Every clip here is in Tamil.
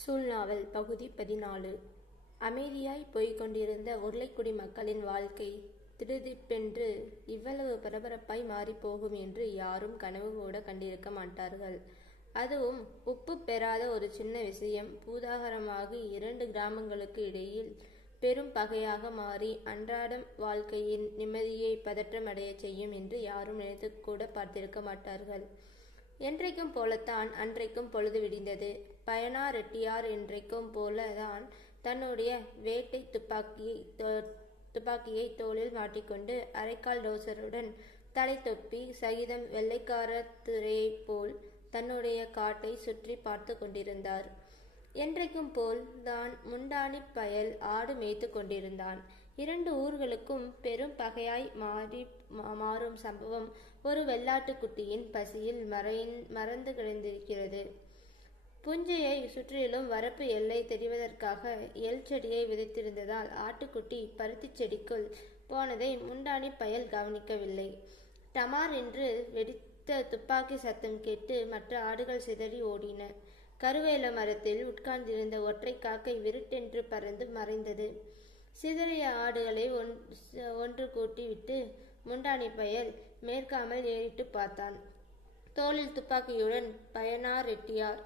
சூழ்நாவல் பகுதி 14. அமைதியாய் போய்க் கொண்டிருந்த உருளைக்குடி மக்களின் வாழ்க்கை திடுதிப்பென்று இவ்வளவு பரபரப்பாய் மாறிப்போகும் என்று யாரும் கனவு கூட கண்டிருக்க மாட்டார்கள். அதுவும் உப்பு பெறாத ஒரு சின்ன விஷயம் பூதாகரமாகி 2 கிராமங்களுக்கு இடையில் பெரும் பகையாக மாறி அன்றாடம் வாழ்க்கையின் நிம்மதியை பதற்றமடைய செய்யும் என்று யாரும் நினைத்து கூட பார்த்திருக்க மாட்டார்கள். என்றைக்கும் போலத்தான் அன்றைக்கும் பொழுது விடிந்தது. பயனார் ரெட்டியார் என்றைக்கும் போலதான் தன்னுடைய வேட்டை துப்பாக்கியை தோளில் மாட்டிக்கொண்டு அரைக்கால் டோசருடன் தலை தொப்பி சகிதம் வெள்ளைக்காரத்துறையை போல் தன்னுடைய காட்டை சுற்றி பார்த்து கொண்டிருந்தார். என்றைக்கும் போல் தான் முண்டாணி பயல் ஆடு மேய்த்து கொண்டிருந்தான். 2 ஊர்களுக்கும் பெரும் பகையாய் மாறும் சம்பவம் ஒரு வெள்ளாட்டுக்குட்டியின் பசியில் மறந்து கிடந்திருக்கிறது. புஞ்சையை சுற்றிலும் வரப்பு எல்லை தெரிவதற்காக எல் செடியை விதைத்திருந்ததால் ஆட்டுக்குட்டி பருத்தி செடிக்குள் போனதை முண்டாணி பயல் கவனிக்கவில்லை. டமார் என்று வெடித்த துப்பாக்கி சத்தம் கேட்டு மற்ற ஆடுகள் சிதறி ஓடின. கருவேல மரத்தில் உட்கார்ந்திருந்த ஒற்றை காக்கை விருட்டென்று பறந்து மறைந்தது. சிதறிய ஆடுகளை ஒன்று கூட்டி விட்டு முண்டாணி பயல் மேற்காமல் ஏறிட்டு பார்த்தான். தோளில் துப்பாக்கியுடன் பயனார் ரெட்டியார்.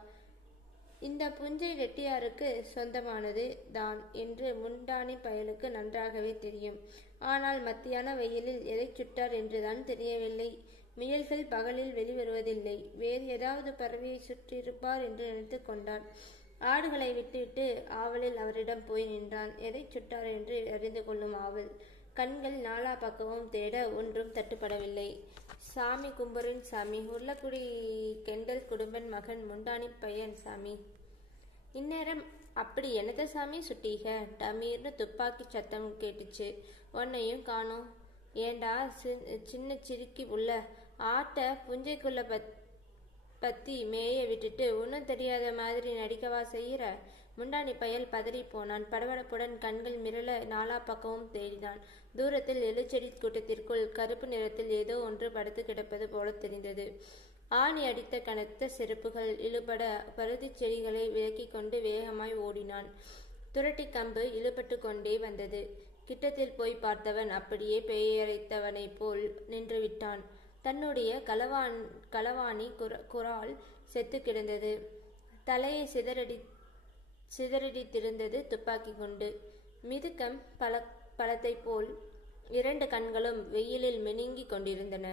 இந்த புஞ்சை ரெட்டியாருக்கு சொந்தமானது தான் என்று முண்டாணி பயலுக்கு நன்றாகவே தெரியும். ஆனால் மத்தியான வெயிலில் எதை சுட்டார் என்றுதான் தெரியவில்லை. முயல்கள் பகலில் வெளிவருவதில்லை. வேறு ஏதாவது பறவையை சுற்றியிருப்பார் என்று நினைத்து கொண்டான். ஆடுகளை விட்டுவிட்டு ஆவலில் அவரிடம் போய் நின்றான். எதை சுட்டார் என்று அறிந்து கொள்ளும் ஆவல். கண்கள் நாலா பக்கமும் தேட ஒன்றும் தட்டுப்படவில்லை. சாமி கும்புரின் சாமி, உருளக்குடி கெண்டல் குடும்பன் மகன் முண்டாணி பையன் சாமி. இந்நேரம் அப்படி என்னத்த சாமி சுட்டீக? டமீர்னு துப்பாக்கி சத்தம் கேட்டுச்சு. உன்னையும் காணோம். ஏண்டா சின்ன சிரிக்கி உள்ள ஆட்டை புஞ்சைக்குள்ள பத்தி மேய விட்டுட்டு ஒன்னும் தெரியாத மாதிரி நடிக்கவா செய்கிற? முண்டாணி பயல் பதறி போனான். படபடப்புடன் கண்கள் மிரள நாலா பக்கமும் தேடினான். தூரத்தில் எழுச்செடி கூட்டத்திற்குள் கருப்பு நிறத்தில் ஏதோ ஒன்று படுத்து கிடப்பது போல தெரிந்தது. ஆணி அடித்த கனத்த செருப்புகள் இழுபட பருத்தி செடிகளை விலக்கிக் கொண்டு வேகமாய் ஓடினான். துரட்டி கம்பு இழுபட்டு கொண்டே வந்தது. கிட்டத்தில் போய் பார்த்தவன் அப்படியே பெயரைத்தவனை போல் நின்று விட்டான். தன்னுடைய களவாணி குரால் செத்து கிடந்தது. தலையை சிதறடித்திருந்தது துப்பாக்கி குண்டு. மிதுக்கம் பழத்தை போல் 2 கண்களும் வெயிலில் மெனுங்கி கொண்டிருந்தன.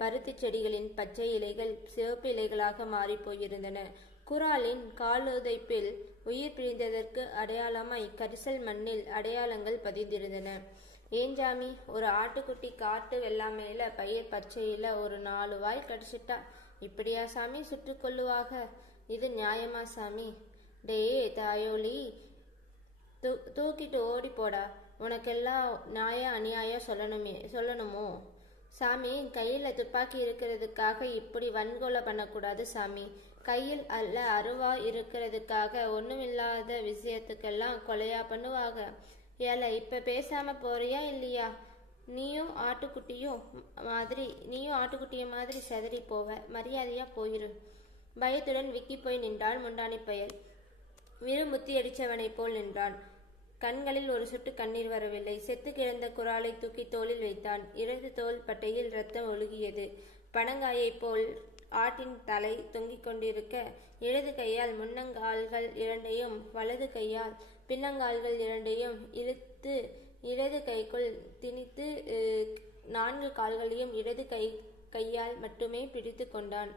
பருத்தி செடிகளின் பச்சை இலைகள் சிவப்பு இலைகளாக மாறி போயிருந்தன. குராலின் காலுதைப்பில் உயிர் பிரிந்ததற்கு அடையாளமாய் கரிசல் மண்ணில் அடையாளங்கள் பதிந்திருந்தன. ஏஞ்சாமி, ஒரு ஆட்டுக்குட்டி காட்டு வெள்ளாமையில பயிர் பச்சையில ஒரு 4 வாய் கடிச்சிட்டா இப்படியா சாமி சுட்டு கொள்ளுவாக? இது நியாயமா சாமி? டே தாயோலி, தூக்கிட்டு ஓடி போடா. உனக்கெல்லாம் நியாய அநியாயம் சொல்லணுமோ சாமி? கையில துப்பாக்கி இருக்கிறதுக்காக இப்படி வன்கொலை பண்ணக்கூடாது சாமி. கையில் அல்ல அருவா இருக்கிறதுக்காக ஒண்ணுமில்லாத விஷயத்துக்கெல்லாம் கொலையா பண்ணுவாங்க. ஏல, இப்ப பேசாம போறியா இல்லையா? நீயும் ஆட்டுக்குட்டிய மாதிரி செதறி போவ. மரியாதையா போயிரு. பயத்துடன் விக்கி போய் நின்றான் முண்டாணி பயல். விரும்புத்தி அடிச்சவனை போல் நின்றான். கண்களில் ஒரு சொட்டு கண்ணீர் வரவில்லை. செத்து கிடந்த குராலை தூக்கி தோளில் வைத்தான். இடது தோள் பட்டையில் ரத்தம் ஒழுகியது. பனங்காயை போல் ஆட்டின் தலை தொங்கிக் கொண்டிருக்க இடது கையால் முன்னங்கால்கள் 2ஐயும் வலது கையால் பின்னங்கால்கள் 2ஐயும் இழுத்து இடது கைக்குள் திணித்து 4 கால்களையும் இடது கையால் மட்டுமே பிடித்து கொண்டான்.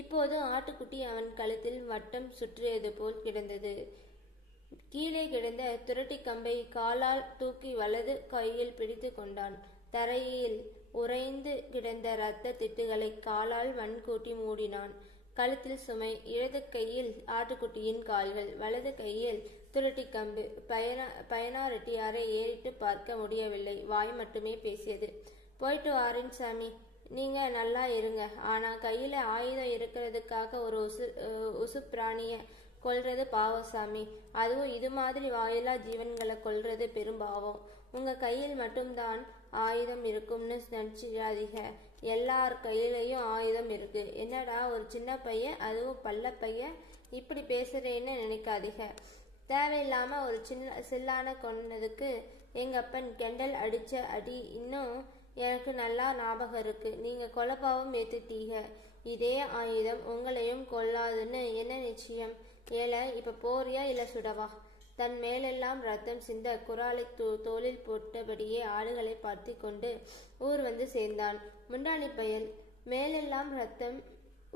இப்போது ஆட்டுக்குட்டி அவன் கழுத்தில் வட்டம் சுற்றியது போல் கிடந்தது. கீழே கிடந்த துரட்டி கம்பை காலால் தூக்கி வலது கையில் பிடித்து கொண்டான். தரையில் உறைந்து கிடந்த இரத்த திட்டுகளை காலால் மண் கூட்டி மூடினான். கழுத்தில் சுமை. இடது கையில் ஆட்டுக்குட்டியின் கால்கள், வலது கையில் துரட்டி கம்பு. பயனார் ரெட்டியாரை ஏறிட்டு பார்க்க முடியவில்லை. வாய் மட்டுமே பேசியது. போயிட்டு வாரேன் சாமி, நீங்க நல்லா இருங்க. ஆனா கையில ஆயுதம் இருக்கிறதுக்காக ஒரு உசு பிராணிய கொல்றது பாவம் சாமி. அதுவும் இது மாதிரி வாயிலா ஜீவன்களை கொல்றது பெரும் பாவம். உங்க கையில் மட்டும்தான் ஆயுதம் இருக்கும்னு நினைச்சிடாதீங்க. எல்லார் கையிலையும் ஆயுதம் இருக்கு. என்னடா ஒரு சின்ன பையன், அதுவும் பல்ல பையன், இப்படி பேசுறேன்னு நினைக்காதீங்க. தேவையில்லாம ஒரு சில்லான கொன்னதுக்கு எங்க அப்பன் கெண்டல் அடிச்ச அடி இன்னும் எனக்கு நல்லா ஞாபகம் இருக்கு. நீங்க கொலைப்பாவும் ஏத்துட்டீங்க. இதே ஆயுதம் உங்களையும் கொல்லாதுன்னு என்ன நிச்சயம்? ஏல இப்ப போறியா இல்ல சுடவா? தன் மேலெல்லாம் ரத்தம் சிந்த குராலை தோளில் போட்டபடியே ஆடுகளை பார்த்து கொண்டு ஊர் வந்து சேர்ந்தான். முண்டாளி பயல் மேலெல்லாம் ரத்தம்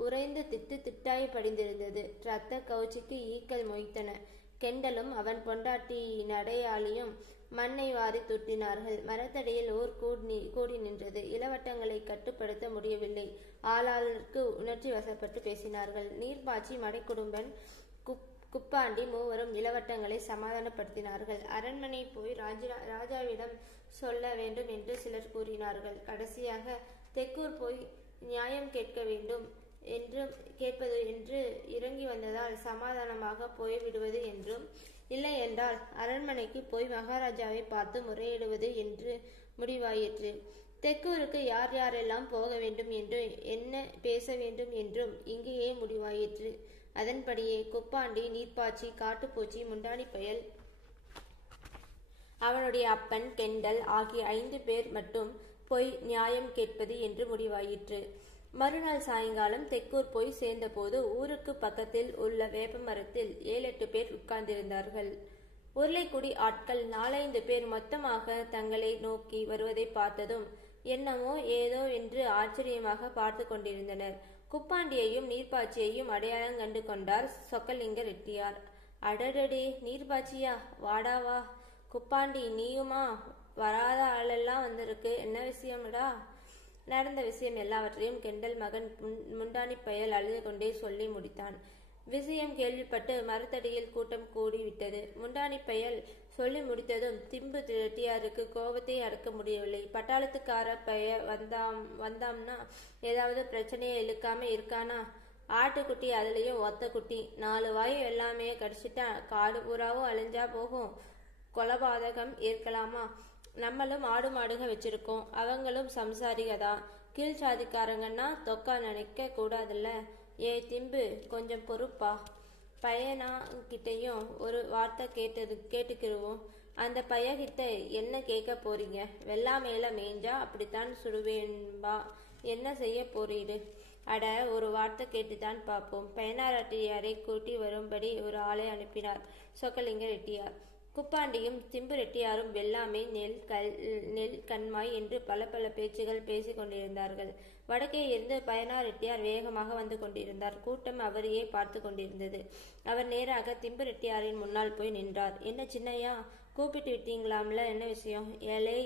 உறைந்து திட்டாய் படிந்திருந்தது. ரத்த கவுச்சிக்கு ஈக்கள் மொய்த்தன. கெண்டலும் அவன் பொண்டாட்டி நடையாளியும் மண்ணை வாரி துட்டினார்கள். மரத்தடியில் ஊர் கூடி நின்றது. இளவட்டங்களை கட்டுப்படுத்த முடியவில்லை. ஆளாளுக்கு உணர்ச்சி வசப்பட்டு பேசினார்கள். நீர்பாய்ச்சி மடைக்குடும்பன் குப்பாண்டி மூவரும் இளவட்டங்களை சமாதானப்படுத்தினார்கள். அரண்மனை போய் ராஜாவிடம் சொல்ல வேண்டும் என்று சிலர் கூறினார்கள். கடைசியாக தெக்கூர் போய் நியாயம் கேட்க வேண்டும் கேட்பது என்று இறங்கி வந்ததால் சமாதானமாக போய்விடுவது என்றும், இல்லை என்றால் அரண்மனைக்கு போய் மகாராஜாவை பார்த்து முறையிடுவது என்று முடிவாயிற்று. தெக்கூருக்கு யார் யாரெல்லாம் போக வேண்டும் என்றும் என்ன பேச வேண்டும் என்றும் இங்கேயே முடிவாயிற்று. அதன்படியே குப்பாண்டி, நீர்ப்பாய்ச்சி, காட்டுப்பூச்சி, முண்டாணி பயல், அவனுடைய அப்பன் கெண்டல் ஆகிய 5 பேர் மட்டும் போய் நியாயம் கேட்பது என்று முடிவாயிற்று. மறுநாள் சாயங்காலம் தெக்கூர் போய் சேர்ந்தபோது ஊருக்கு பக்கத்தில் உள்ள வேப்ப மரத்தில் 7-8 பேர் உட்கார்ந்திருந்தார்கள். உருளைக்குடி ஆட்கள் 4-5 பேர் மொத்தமாக தங்களை நோக்கி வருவதை பார்த்ததும் என்னமோ ஏதோ என்று ஆச்சரியமாக பார்த்து கொண்டிருந்தனர். குப்பாண்டியையும் நீர்ப்பாய்ச்சியையும் அடையாளம் கண்டு கொண்டார் சொக்கலிங்க ரெட்டியார். அடடடே, நீர்ப்பாய்ச்சியா, வாடாவா. குப்பாண்டி, நீயுமா? வராத ஆளெல்லாம் வந்திருக்கு, என்ன விஷயம்டா? நடந்த விஷயம் எல்லாவற்றையும் கெண்டல் மகன் முண்டாணி பயல் அழுது கொண்டே சொல்லி முடித்தான். விஷயம் கேள்விப்பட்டு மரத்தடியில் கூட்டம் கூடிவிட்டது. முண்டாணி பயல் சொல்லி முடித்ததும் திம்பு ரெட்டியாருக்கு கோபத்தை அடக்க முடியவில்லை. பட்டாளத்துக்கார வந்தாம்னா ஏதாவது பிரச்சனையை இழுக்காம இருக்கானா? ஆட்டுக்குட்டி, அதுலயும் ஒத்த குட்டி. 4 வாய் எல்லாமே கடிச்சிட்டா காடு பூராவும் அழிஞ்சா போகும். கொலபாதகம் ஏற்கலாமா? நம்மளும் ஆடு மாடுக வச்சிருக்கோம். அவங்களும் சம்சாரிகதான். கீழ் சாதிக்காரங்கன்னா தொக்கா நினைக்க கூடாதுல்ல. ஏ திம்பு, கொஞ்சம் பொறுப்பா. பையனா கிட்டையும் ஒரு வார்த்தை கேட்டுக்கிருவோம். அந்த பையகிட்ட என்ன கேட்க போறீங்க? வெள்ளாமையில மேய்ஞ்சா அப்படித்தான் சுடுவேன்பா. என்ன செய்ய போறீடு? அட, ஒரு வார்த்தை கேட்டுத்தான் பார்ப்போம். பயனாரெட்டியாரை கூட்டி வரும்படி ஒரு ஆளை அனுப்பினார் சொக்கலிங்க ரெட்டியார். குப்பாண்டியும் திம்பு ரெட்டியாரும் வெள்ளாமை, நெல் கண்மாய் என்று பல பேச்சுகள் பேசிக் கொண்டிருந்தார்கள். வடக்கே இருந்து பயனார் ரெட்டியார் வேகமாக வந்து கொண்டிருந்தார். கூட்டம் அவரையே பார்த்து கொண்டிருந்தது. அவர் நேராக திம்பு ரெட்டியாரின் முன்னால் போய் நின்றார். என்ன சின்னையா, கூப்பிட்டு விட்டீங்களாம்ல, என்ன விஷயம்? ஏலே,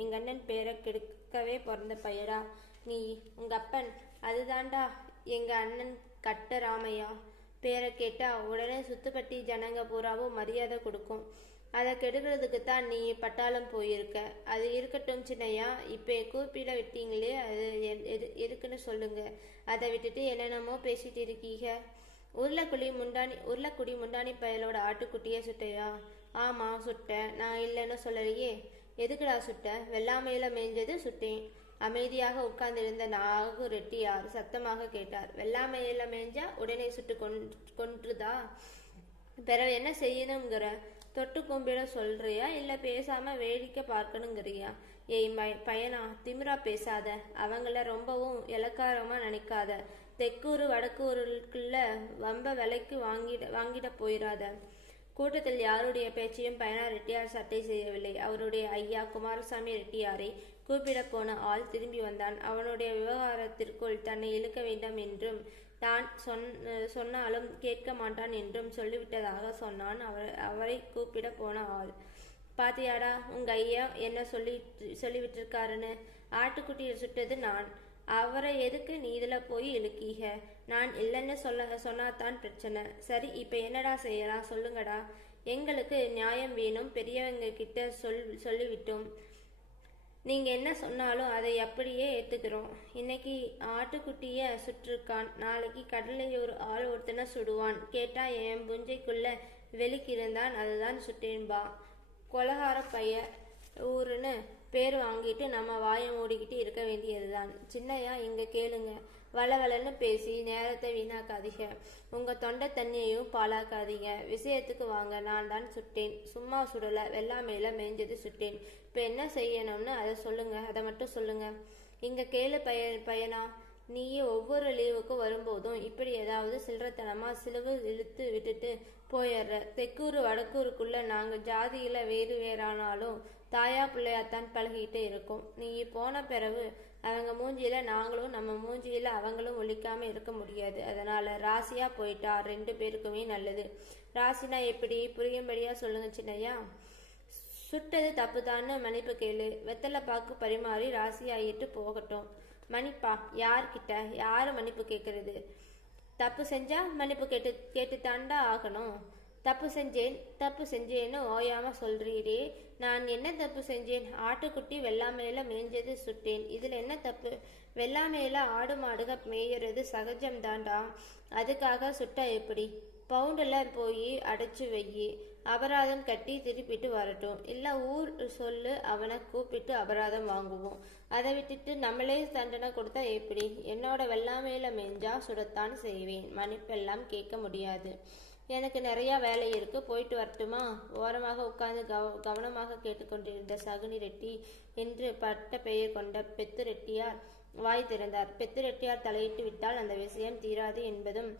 எங்கண்ணன் பேரை கெடுக்கவே பிறந்த பையடா நீ. உங்க அப்பன் அதுதான்டா எங்க அண்ணன் கட்ட ராமையா. பேரை கேட்டா உடனே சுத்துப்பட்டி ஜனங்க பூராவும் மரியாதை கொடுக்கும். அதை கெடுக்கிறதுக்குத்தான் நீ பட்டாளம் போயிருக்க. அது இருக்கட்டும் சின்னையா, இப்ப கூப்பிட விட்டீங்களே, அது எதுக்குன்னு சொல்லுங்க. அதை விட்டுட்டு என்னென்னமோ பேசிட்டு இருக்கீங்க. உருளைக்குடி முண்டாணி பயலோட ஆட்டுக்குட்டியே சுட்டையா? ஆமா சுட்டேன். நான் இல்லைன்னு சொல்லலையே. எதுக்குடா சுட்ட? வெள்ளாமையில மேய்ஞ்சது சுட்டேன். அமைதியாக உட்கார்ந்திருந்த நாகு ரெட்டியார் சத்தமாக கேட்டார். வெள்ளாமையில மேய்ஞ்சா உடனே சுட்டு கொன்றுதா? பிறகு என்ன செய்யணுங்கிற? தொட்டு கும்பிட சொல்றியா இல்ல பேசாம வேடிக்கை பார்க்கணுங்கிறியா? ஏய் பையனா, திமிரா பேசாத. அவங்கள ரொம்பவும் இலக்காரமா நினைக்காத. தெக்கூரு வடக்கூருக்குள்ள வம்ப விலைக்கு வாங்கிட போயிடாத. கூட்டத்தில் யாருடைய பேச்சையும் பயனார் ரெட்டியார் சட்டை செய்யவில்லை. அவருடைய ஐயா குமாரசாமி ரெட்டியாரை கூப்பிட போன ஆள் திரும்பி வந்தான். அவனுடைய விவகாரத்திற்குள் தன்னை இழுக்க வேண்டாம் என்றும் தான் சொன்னாலும் கேட்க மாட்டான் என்றும் சொல்லிவிட்டதாக சொன்னான் அவரை கூப்பிட போன ஆள். பாத்தியாடா, உங்க ஐயா என்ன சொல்லிவிட்டிருக்காருன்னு? ஆட்டுக்குட்டியை சுட்டது நான். அவரை எதுக்கு நீ இதுல போய் இழுக்கீக? நான் இல்லைன்னு சொன்னாதான் பிரச்சனை. சரி, இப்ப என்னடா செய்யலாம் சொல்லுங்கடா. எங்களுக்கு நியாயம் வேணும். பெரியவங்க கிட்ட சொல்லிவிட்டோம். நீங்க என்ன சொன்னாலும் அதை அப்படியே ஏத்துக்கிறோம். இன்னைக்கு ஆட்டுக்குட்டிய சுட்டிருக்கான், நாளைக்கு கடலையூர் ஆள் ஒருத்தனை சுடுவான். கேட்டா என் புஞ்சைக்குள்ள வெளிக்கிருந்தான், அதுதான் சுட்டேன்பா. கொலகார பைய ஊருன்னு பேர் வாங்கிட்டு நம்ம வாயை மூடிக்கிட்டு இருக்க வேண்டியதுதான். சின்னையா, இங்க கேளுங்க. வளவளன்னு பேசி நேரத்தை வீணாக்காதீங்க. உங்க தொண்டை தண்ணியையும் பாழாக்காதீங்க. விஷயத்துக்கு வாங்க. நான் தான் சுட்டேன். சும்மா சுடல, வெள்ளாமையில மேய்ஞ்சது சுட்டேன். இப்ப என்ன செய்யணும்னு அதை சொல்லுங்க. அதை மட்டும் சொல்லுங்க. இங்க கேளு பையனா, நீயே ஒவ்வொரு லீவுக்கும் வரும்போதும் இப்படி ஏதாவது சில்லறத்தனமா சிலுவு இழுத்து விட்டுட்டு போயிடுற. தெக்கூரு வடக்கூருக்குள்ள நாங்க ஜாதியில வேறு வேறானாலும் தாயா பிள்ளையாத்தான் பழகிட்டு இருக்கோம். நீ போன பிறகு அவங்க மூஞ்சியில நாங்களும் நம்ம மூஞ்சியில அவங்களும் ஒழிக்காம இருக்க முடியாது. அதனால ராசியா போயிட்டா 2 பேருக்குமே நல்லது. ராசினா எப்படி? புரியும்படியா சொல்லுங்க சின்னையா. சுட்டது தப்புதான்னு மன்னிப்பு கேளு. வெத்தலை பாக்கு பரிமாறி ராசி ஆகிட்டு போகட்டும். மன்னிப்பா? யார்கிட்ட? யாரு மன்னிப்பு கேட்கறது? தப்பு செஞ்சா மன்னிப்பு கேட்டுத்தாண்டா ஆகணும். தப்பு செஞ்சேன்னு ஓயாம சொல்றீரே. நான் என்ன தப்பு செஞ்சேன்? ஆட்டுக்குட்டி வெள்ளாமையில மேய்ஞ்சது சுட்டேன். இதுல என்ன தப்பு? வெள்ளாமையில ஆடு மாடுக மேயறது சகஜம் தாண்டா. அதுக்காக சுட்டா எப்படி? பவுண்டுல போய் அடைச்சு வெயி. அபராதம் கட்டி திருப்பிட்டு வரட்டும். இல்ல ஊர் சொல்லு, அவனை கூப்பிட்டு அபராதம் வாங்குவோம். அதை விட்டுட்டு நம்மளே தண்டனை கொடுத்தா எப்படி? என்னோட வெள்ளாமையில மேஞ்சா சுடத்தான் செய்வேன். மன்னிப்பெல்லாம் கேட்க முடியாது. எனக்கு நிறைய வேலை இருக்கு, போயிட்டு வரட்டுமா? ஓரமாக உட்கார்ந்து கவனமாக கேட்டுக்கொண்டிருந்த சகுனி ரெட்டி என்று பட்ட பெயர் கொண்ட பெத்து ரெட்டியார் வாய் திறந்தார். பெத்து ரெட்டியார் தலையிட்டு விட்டால் அந்த விஷயம் தீராது என்பதும்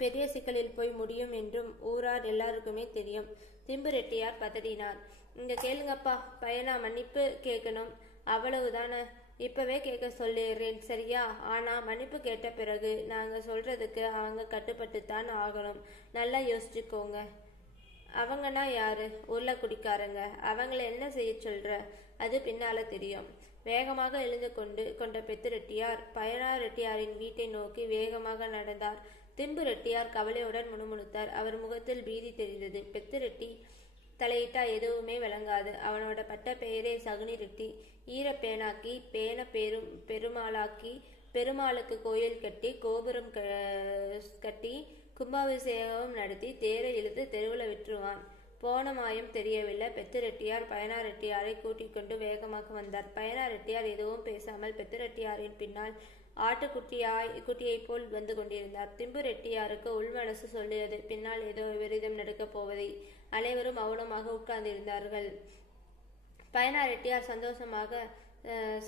பெரிய சிக்கலில் போய் முடியும் என்றும் ஊரார் எல்லாருக்குமே தெரியும். திம்பு ரெட்டியார் பதறினார். இங்க கேளுங்கப்பா, பையனா மன்னிப்பு கேட்கணும், அவ்வளவுதானே. இப்பவே கேட்க சொல்லிடுறேன், சரியா? ஆனா மன்னிப்பு கேட்ட பிறகு நாங்க சொல்றதுக்கு அவங்க கட்டுப்பட்டுத்தான் ஆகணும். நல்லா யோசிச்சுக்கோங்க. அவங்கன்னா யாரு? உருளை குடிக்காரங்க. அவங்கள என்ன செய்ய சொல்ற? அது பின்னால தெரியும். வேகமாக எழுந்து கொண்ட பெத்து ரெட்டியார் பயனார் ரெட்டியாரின் வீட்டை நோக்கி வேகமாக நடந்தார். திம்பு ரெட்டியார் கவலையுடன் முணுமுணுத்தார். அவர் முகத்தில் பீதி தெரிந்தது. பெத்து ரெட்டி தலையிட்டா எதுவுமே விளங்காது. அவனோட பட்ட பெயரே சகுனி ரெட்டி. ஈரப்பேனாக்கி பேன பெருமாளாக்கி பெருமாளுக்கு கோயில் கட்டி கோபுரம் கட்டி கும்பாபிஷேகம் நடத்தி தேரை இழுத்து தெருவில் விட்டுருவான். போன மாயம் தெரியவில்லை. பெத்து ரெட்டியார் பயனார் ரெட்டியாரை கூட்டிக் கொண்டு வேகமாக வந்தார். பயனார் ரெட்டியார் எதுவும் பேசாமல் பெத்து ரெட்டியாரின் பின்னால் குட்டியை போல் வந்து கொண்டிருந்தார். திம்பு ரெட்டியாருக்கு உள்மனசு சொல்லியது, பின்னால் ஏதோ விபரீதம் நடக்கப் போவதை. அனைவரும் மௌனமாக உட்கார்ந்திருந்தார்கள். பயனார் ரெட்டியார்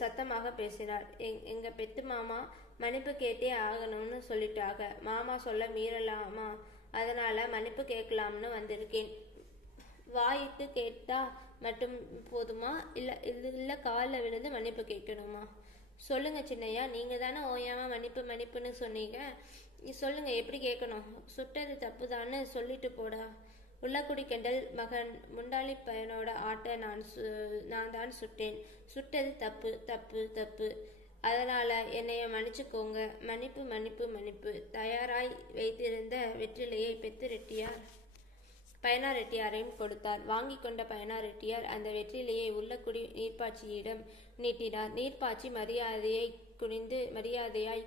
சத்தமாக பேசினார். எங்க பெத்து மாமா மன்னிப்பு கேட்டே ஆகணும்னு சொல்லிட்டாங்க. மாமா சொல்ல மீறலாமா? அதனால மன்னிப்பு கேட்கலாம்னு வந்திருக்கேன். வாயிட்டு கேட்டா மட்டும் போதுமா? இல்ல காலில் விழுந்து மன்னிப்பு கேட்கணுமா? சொல்லுங்க சின்னையா, நீங்க தானே ஓயாம மன்னிப்புன்னு சொன்னீங்க. சொல்லுங்க, எப்படி கேட்கணும்? சுட்டது தப்புதான்னு சொல்லிட்டு போடா. உள்ளக்குடி கெண்டல் மகன் முண்டாளி பையனோட ஆட்டை நான் தான் சுட்டேன். சுட்டது தப்பு தப்பு தப்பு. அதனால என்னைய மன்னிச்சுக்கோங்க. மன்னிப்பு மன்னிப்பு மன்னிப்பு. தயாராய் வைத்திருந்த வெற்றிலையை பெத்து ரெட்டியார் பயனார் ரெட்டியாரையும் கொடுத்தார். வாங்கி கொண்ட பயனார் ரெட்டியார் அந்த வெற்றிலையை உள்ளக்குடி நீர்ப்பாய்ச்சியிடம் நீட்டினார். நீர்ப்பாய்ச்சி மரியாதையாய்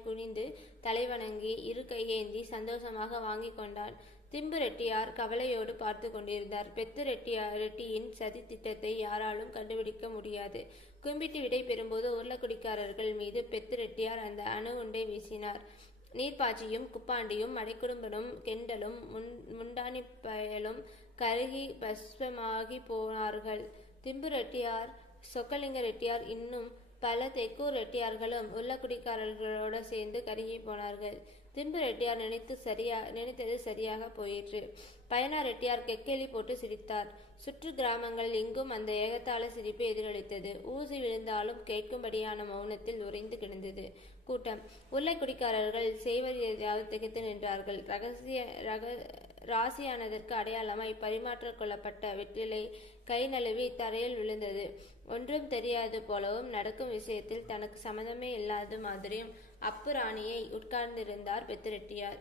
குனிந்து தலைவணங்கி இரு கையேந்தி சந்தோஷமாக வாங்கி கொண்டார். திம்பு ரெட்டியார் கவலையோடு பார்த்து கொண்டிருந்தார். பெத்து ரெட்டியின் சதி திட்டத்தை யாராலும் கண்டுபிடிக்க முடியாது. கும்பிட்டு விடை பெறும்போது உருளைக்குடிக்காரர்கள் மீது பெத்து ரெட்டியார் அந்த அணுகுண்டை வீசினார். நீர்ப்பாய்ச்சியும் குப்பாண்டியும் மடைக்குடும்பனும் கெண்டலும் முண்டானி பயலும் கருகி பஸ்வமாகி போனார்கள். திம்பு ரெட்டியார், சொக்கலிங்க ரெட்டியார், இன்னும் பல தெக்கூர் ரெட்டியார்களும் உள்ளக்குடிக்காரர்களோடு சேர்ந்து கருகி போனார்கள். திம்பு ரெட்டியார் நினைத்தது சரியாக போயிற்று. பயனார் ரெட்டியார் கெக்கெலி போட்டு சிரித்தார். சுற்று கிராமங்கள் எங்கும் அந்த ஏகத்தாள சிரிப்பு எதிரொலித்தது. ஊசி விழுந்தாலும் கேட்கும்படியான மௌனத்தில் உறைந்து கிடந்தது கூட்டம். உருளைக்குடிக்காரர்கள் செய்வது எதையாவது திகைத்து நின்றார்கள். ராசியானதற்கு அடையாளமாய் பரிமாற்றிக் கொள்ளப்பட்ட வெற்றிலை கை நழுவி தரையில் விழுந்தது. ஒன்றும் தெரியாது போலவும் நடக்கும் விஷயத்தில் தனக்கு சம்மந்தமே இல்லாத மாதிரியும் அப்பு ராணியை உட்கார்ந்திருந்தார் பெத்து ரெட்டியார்.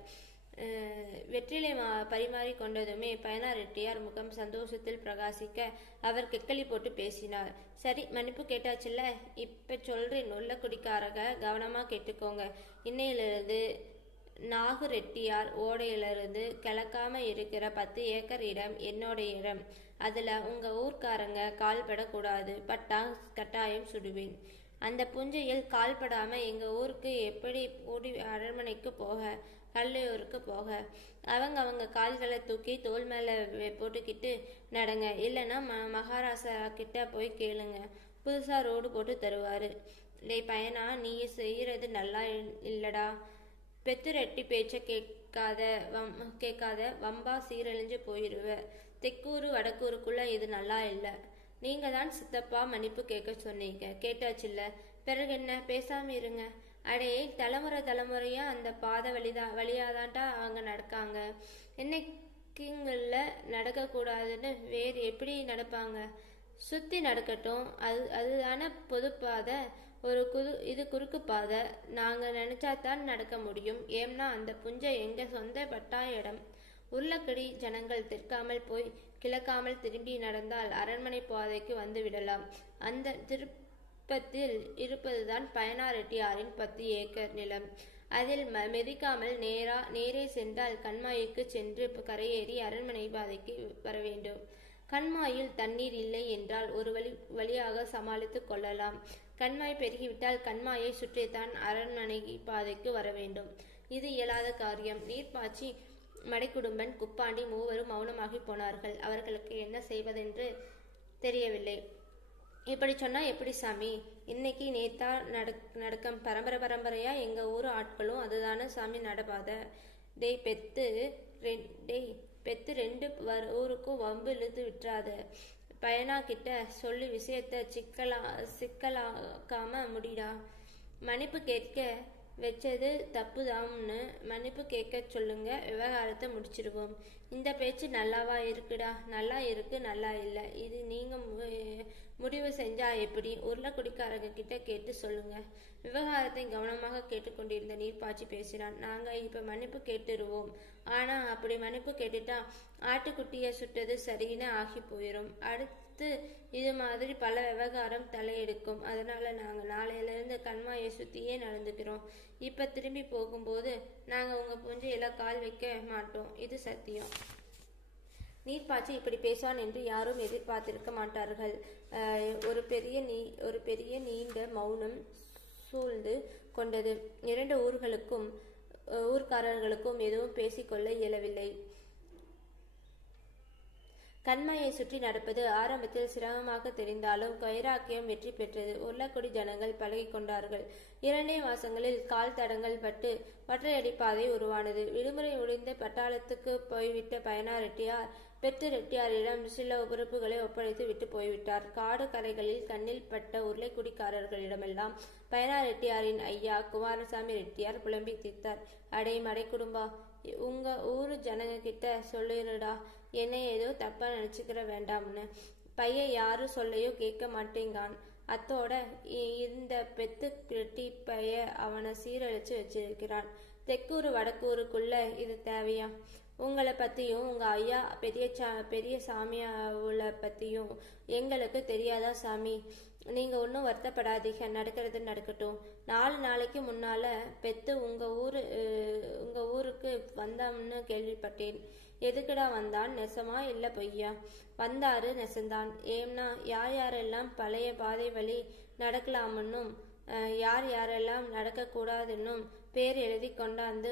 வெற்றிலை பரிமாறி கொண்டதுமே பயனார் ரெட்டியார் முகம் சந்தோஷத்தில் பிரகாசிக்க அவர் கெக்கலி போட்டு பேசினார். சரி, மன்னிப்பு கேட்டாச்சுல்ல, இப்ப சொல்றேன். உள்ள குடிக்காரங்க கவனமா கேட்டுக்கோங்க. இன்னையிலிருந்து நாகு ரெட்டியார் ஓடையிலிருந்து கிளக்காம இருக்கிற 10 ஏக்கர் இடம் என்னோட இடம். அதுல உங்க ஊர்க்காரங்க கால் படக்கூடாது. பட்டா கட்டாயம் சுடுவேன். அந்த புஞ்சையில் கால்படாம எங்க ஊருக்கு எப்படி ஓடி அரண்மனைக்கு போக, கல்லையூருக்கு போக? அவங்க கால்களை தூக்கி தோல் மேல போட்டுக்கிட்டு நடங்க, இல்லைன்னா மகாராசா கிட்ட போய் கேளுங்க, புதுசா ரோடு போட்டு தருவாரு. டேய் பையனா, நீ செய்யறது நல்லா இல்லடா. பெத்து ரெட்டி பேச்ச கேட்காத வம்பா சீரழிஞ்சு போயிருவ. தெக்கூரு வடக்கூருக்குள்ள இது நல்லா இல்லை. நீங்க தான் சித்தப்பா மன்னிப்பு கேட்க சொன்னீங்க, கேட்டாச்சுல்ல, பிறகு என்ன, பேசாம இருங்க. அடே, தலைமுறையா அந்த பாதை வழியாதான்டா அவங்க நடக்காங்க. என்னைக்குங்கள்ல நடக்கக்கூடாதுன்னு வேறு எப்படி நடப்பாங்க? சுத்தி நடக்கட்டும், அதுதானே பொதுப்பாதை. இது குறுக்கு பாதை. நாங்க நினைச்சாதான் நடக்க முடியும். ஏம்னா அந்த புஞ்சை எங்க சொந்த பட்டா இடம். உருளக்கடி ஜனங்கள் தெற்காமல் போய் கிழக்காமல் திரும்பி நடந்தால் அரண்மனை பாதைக்கு வந்து விடலாம். அந்த திருப்பத்தில் இருப்பதுதான் பயனார் ரெட்டியாரின் 10 ஏக்கர் நிலம். அதில் மெதிக்காமல் நேரே சென்றால் கண்மாய்க்கு சென்று கரையேறி அரண்மனை பாதைக்கு வர வேண்டும். கண்மாயில் தண்ணீர் இல்லை என்றால் ஒரு வழியாக சமாளித்து கொள்ளலாம். கண்மாய் பெருகிவிட்டால் கண்மாயை சுற்றித்தான் அரண்மனை பாதைக்கு வர வேண்டும். இது இயலாத காரியம். நீர்ப்பாய்ச்சி மடைக்குடும்பன் குப்பாண்டி மூவரும் மௌனமாகி போனார்கள். அவர்களுக்கு என்ன செய்வதென்று தெரியவில்லை. இப்படி சொன்னா எப்படி சாமி? இன்னைக்கு நேத்தா நடக்கம் பரம்பரையா எங்க ஊரு ஆட்களும் அதுதானே சாமி நடப்பாத. டேய் பெத்து 2 ஊருக்கும் வம்பு இழுத்து விட்டுறாத. பயனா கிட்ட சொல்லி விஷயத்த சிக்கலாக்காம முடிடா. மன்னிப்பு கேட்க வச்சது தப்புதான்னு மன்னிப்பு கேட்க சொல்லுங்க, விவகாரத்தை முடிச்சிருவோம். இந்த பேச்சு நல்லாவா இருக்குடா? நல்லா இருக்கு, நல்லா இல்லை. இது நீங்க முடிவு செஞ்சா எப்படி? உருளைக்குடிக்காரங்க கிட்ட கேட்டு சொல்லுங்க. விவகாரத்தை கவனமாக கேட்டுக்கொண்டிருந்த நீர்ப்பாய்ச்சி பேசினான். நாங்க இப்ப மன்னிப்பு கேட்டுருவோம். ஆனா அப்படி மன்னிப்பு கேட்டுட்டா ஆட்டுக்குட்டிய சுட்டது சரின்னு ஆகி போயிரும். அடுத்து இது மாதிரி பல விவகாரம் தலையெடுக்கும். அதனால நாங்க நாளையிலிருந்து கண்மாயை சுத்தியே நடந்துக்கிறோம். இப்ப திரும்பி போகும்போது நாங்க உங்க புஞ்சையில கால் வைக்க மாட்டோம். இது சத்தியம். நீர்ப்பாய்ச்சி இப்படி பேசுவான் என்று யாரும் எதிர்பார்த்திருக்க மாட்டார்கள். ஒரு பெரிய நீண்ட மௌனம் சூழ்ந்து கொண்டது. 2 ஊர்க்காரர்களுக்கும் எதுவும் பேசிக்கொள்ள இயலவில்லை. கண்மையை சுற்றி நடப்பது ஆரம்பத்தில் சிரமமாக தெரிந்தாலும் வைராக்கியம் வெற்றி பெற்றது. உருளக்குடி ஜனங்கள் பழகி கொண்டார்கள். 2 மாசங்களில் கால் தடங்கள் பட்டு ஒற்றையடி பாதை உருவானது. விடுமுறை முடிந்த பட்டாளத்துக்கு போய்விட்ட பயனார் ரெட்டியார் பெத்து ரெட்டியாரிடம் சில பொறுப்புகளை ஒப்படைத்து விட்டு போய்விட்டார். காடு கரைகளில் கண்ணில் பட்ட உருளைக்குடிக்காரர்களிடமெல்லாம் பயனார் ரெட்டியாரின் ஐயா குமாரசாமி ரெட்டியார் புலம்பி தீர்த்தார். அடை மடை குடும்பா, உங்க ஊரு ஜனங்க கிட்ட சொல்லிருடா, என்னை ஏதோ தப்பா நினைச்சுக்கிற வேண்டாம்னு. பையன் யாரு சொல்லையோ கேட்க மாட்டேங்கான். அத்தோட இந்த பெத்து பெட்டி பைய அவனை சீரழிச்சு வச்சிருக்கிறான். தெக்கூரு வடக்கூருக்குள்ள இது தேவையா? உங்களை பத்தியும் உங்க ஐயா பெரிய சாமியாவுல பத்தியும் எங்களுக்கு தெரியாதா சாமி? நீங்க ஒன்றும் வருத்தப்படாதீங்க, நடக்கிறது நடக்கட்டும். 4 நாளைக்கு முன்னால பெத்து உங்க ஊருக்கு வந்தான்னு கேள்விப்பட்டேன். எதுக்குடா வந்தான்? நெசமா இல்ல பொய்யா? வந்தாரு, நெசந்தான். ஏம்னா யாரெல்லாம் பழைய பாதை வழி நடக்கலாம்னும் யாரெல்லாம் நடக்கக்கூடாதுன்னும் பேர் எழுதி கொண்டாந்து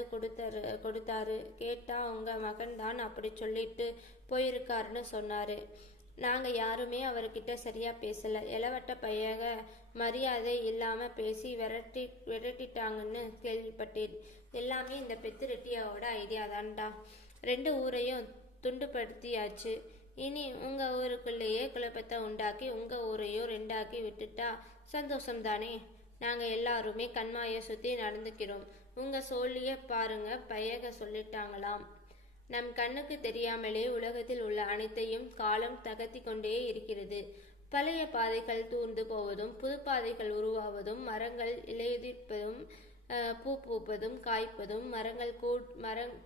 கொடுத்தாரு. கேட்டா உங்க மகன் தான் அப்படி சொல்லிட்டு போயிருக்காருன்னு சொன்னாரு. நாங்க யாருமே அவர்கிட்ட சரியா பேசல. இளவட்ட பையக மரியாதை இல்லாம பேசி விரட்டிட்டாங்கன்னு கேள்விப்பட்டேன். எல்லாமே இந்த பெத்து ரெட்டியாவோட ஐடியா தான்டா. 2 ஊரையும் துண்டுபடுத்தியாச்சு. இனி உங்க ஊருக்குள்ளேயே குழப்பத்தை உண்டாக்கி உங்க ஊரையும் 2ஆக்கி விட்டுட்டா சந்தோஷம்தானே? நாங்க எல்லாருமே கண்மாயை சுத்தி நடந்துக்கிறோம். உங்க சொல்லிய பாருங்க, பையக சொல்லிட்டாங்களாம். நம் கண்ணுக்கு தெரியாமலே உலகத்தில் உள்ள அனைத்தையும் காலம் தகர்த்தி கொண்டே இருக்கிறது. பழைய பாதைகள் தூர்ந்து போவதும் புது பாதைகள் உருவாவதும் மரங்கள் இலையுதிர்ப்பதும் பூ பூப்பதும் காய்ப்பதும்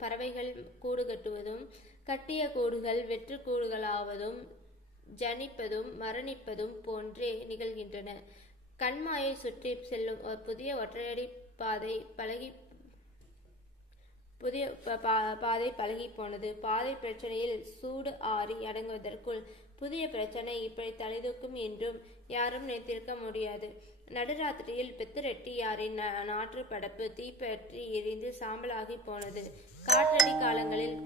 பறவைகள் கூடு கட்டுவதும் கட்டிய கூடுகள் வெற்று கூடுகளாவதும் ஜனிப்பதும் மரணிப்பதும் போன்றே நிகழ்கின்றன. கண்மாயை சுற்றி செல்லும் புதிய ஒற்றையடி பாதை பழகி போனது. பாதை பிரச்சனையில் சூடு ஆறி அடங்குவதற்குள் புதிய பிரச்சனை இப்படி தலைதூக்கும் என்றும் யாரும் நினைத்திருக்க முடியாது. நடுராத்திரியில் பெத்துரெட்டியாரின் நாற்று படப்பு தீப்பற்றி எரிந்து சாம்பலாகி போனது. காற்றடி காலங்களில்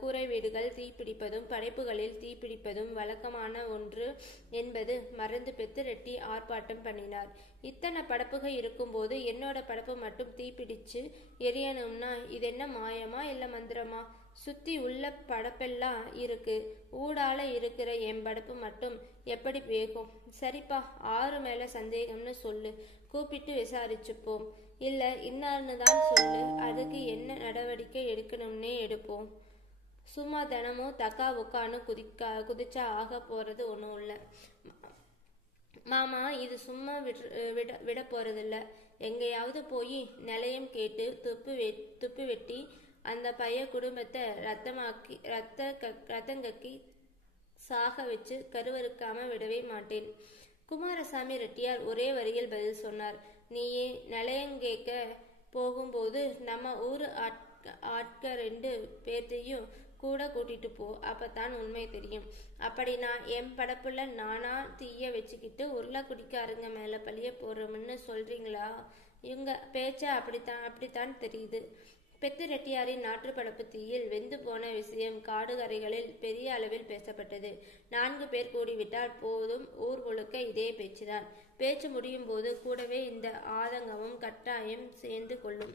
கூரை வீடுகள் தீப்பிடிப்பதும் படைப்புகளில் தீப்பிடிப்பதும் வழக்கமான ஒன்று என்பது மறந்து பெத்துரெட்டி ஆர்ப்பாட்டம் பண்ணினார். இத்தனை படப்புகள் இருக்கும்போது என்னோட படப்பு மட்டும் தீப்பிடிச்சு எரியணும்னா இதென்ன மாயமா இல்ல மந்திரமா? சுத்தி உள்ள படப்பெல்லாம் இருக்கு, ஊடால இருக்கிற என் படப்பு மட்டும் எப்படி வேகும்? சரிப்பா, 6 மேல சந்தேகம்னு சொல்லு, கூப்பிட்டு விசாரிச்சுப்போம். இல்ல இன்னான்னு தான் சொல்லு, அதுக்கு என்ன நடவடிக்கை எடுக்கணும்னே எடுப்போம். சும்மா தினமும் தக்கா உக்கான்னு குதிச்சா ஆக போறது ஒன்றும் இல்லை மாமா. இது சும்மா விட போறதில்ல. எங்கேயாவது போய் நிலையம் கேட்டு துப்பு வெட்டி அந்த பைய குடும்பத்தை ரத்தங்கக்கி சாக வச்சு கருவறுக்காம விடவே மாட்டேன். குமாரசாமி ரெட்டியார் ஒரே வரியில் பதில் சொன்னார். நீயே நிலையங்கேக்க போகும்போது நம்ம ஊர் ஆட்க 2 பேர்த்தையும் கூட கூட்டிட்டு போ, அப்பத்தான் உண்மை தெரியும். அப்படி நான் என் படப்புல நானா தீய வச்சுக்கிட்டு உருளைக்குடிக்காரங்க மேல பழிய போறோம்னு சொல்றீங்களா? இவங்க பேச்ச அப்படித்தான் தெரியுது. பெத்துரெட்டியாரின் நாற்றுப்படப்பு தீயில் வெந்து போன விஷயம் காடுகரைகளில் பெரிய அளவில் பேசப்பட்டது. 4 பேர் கூடிவிட்டால் போதும், ஊர் முழுக்க இதே பேச்சுதான். பேச்சு முடியும் போது கூடவே இந்த ஆதங்கமும் கட்டாயம் சேர்ந்து கொள்ளும்.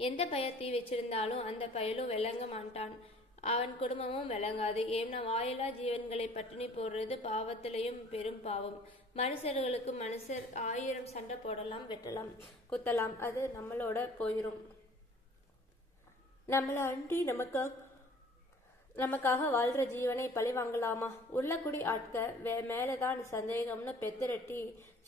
எந்த பய தீ வச்சிருந்தாலும் அந்த பயலும் விளங்க மாட்டான், அவன் குடும்பமும் விளங்காது. ஏன்னா வாயிலா ஜீவன்களை பட்டினி போடுறது பாவத்திலையும் பெரும் பாவம். மனுஷர்களுக்கு மனுஷர் 1000 சண்டை போடலாம், வெட்டலாம், குத்தலாம், அது நம்மளோட போயிரும். நம்மளை அண்டி நமக்காக வாழ்ற ஜீவனை பழி வாங்கலாமா? உள்ளக்குடி ஆட்க மேலதான் சந்தேகம்னு பெத்துரெட்டி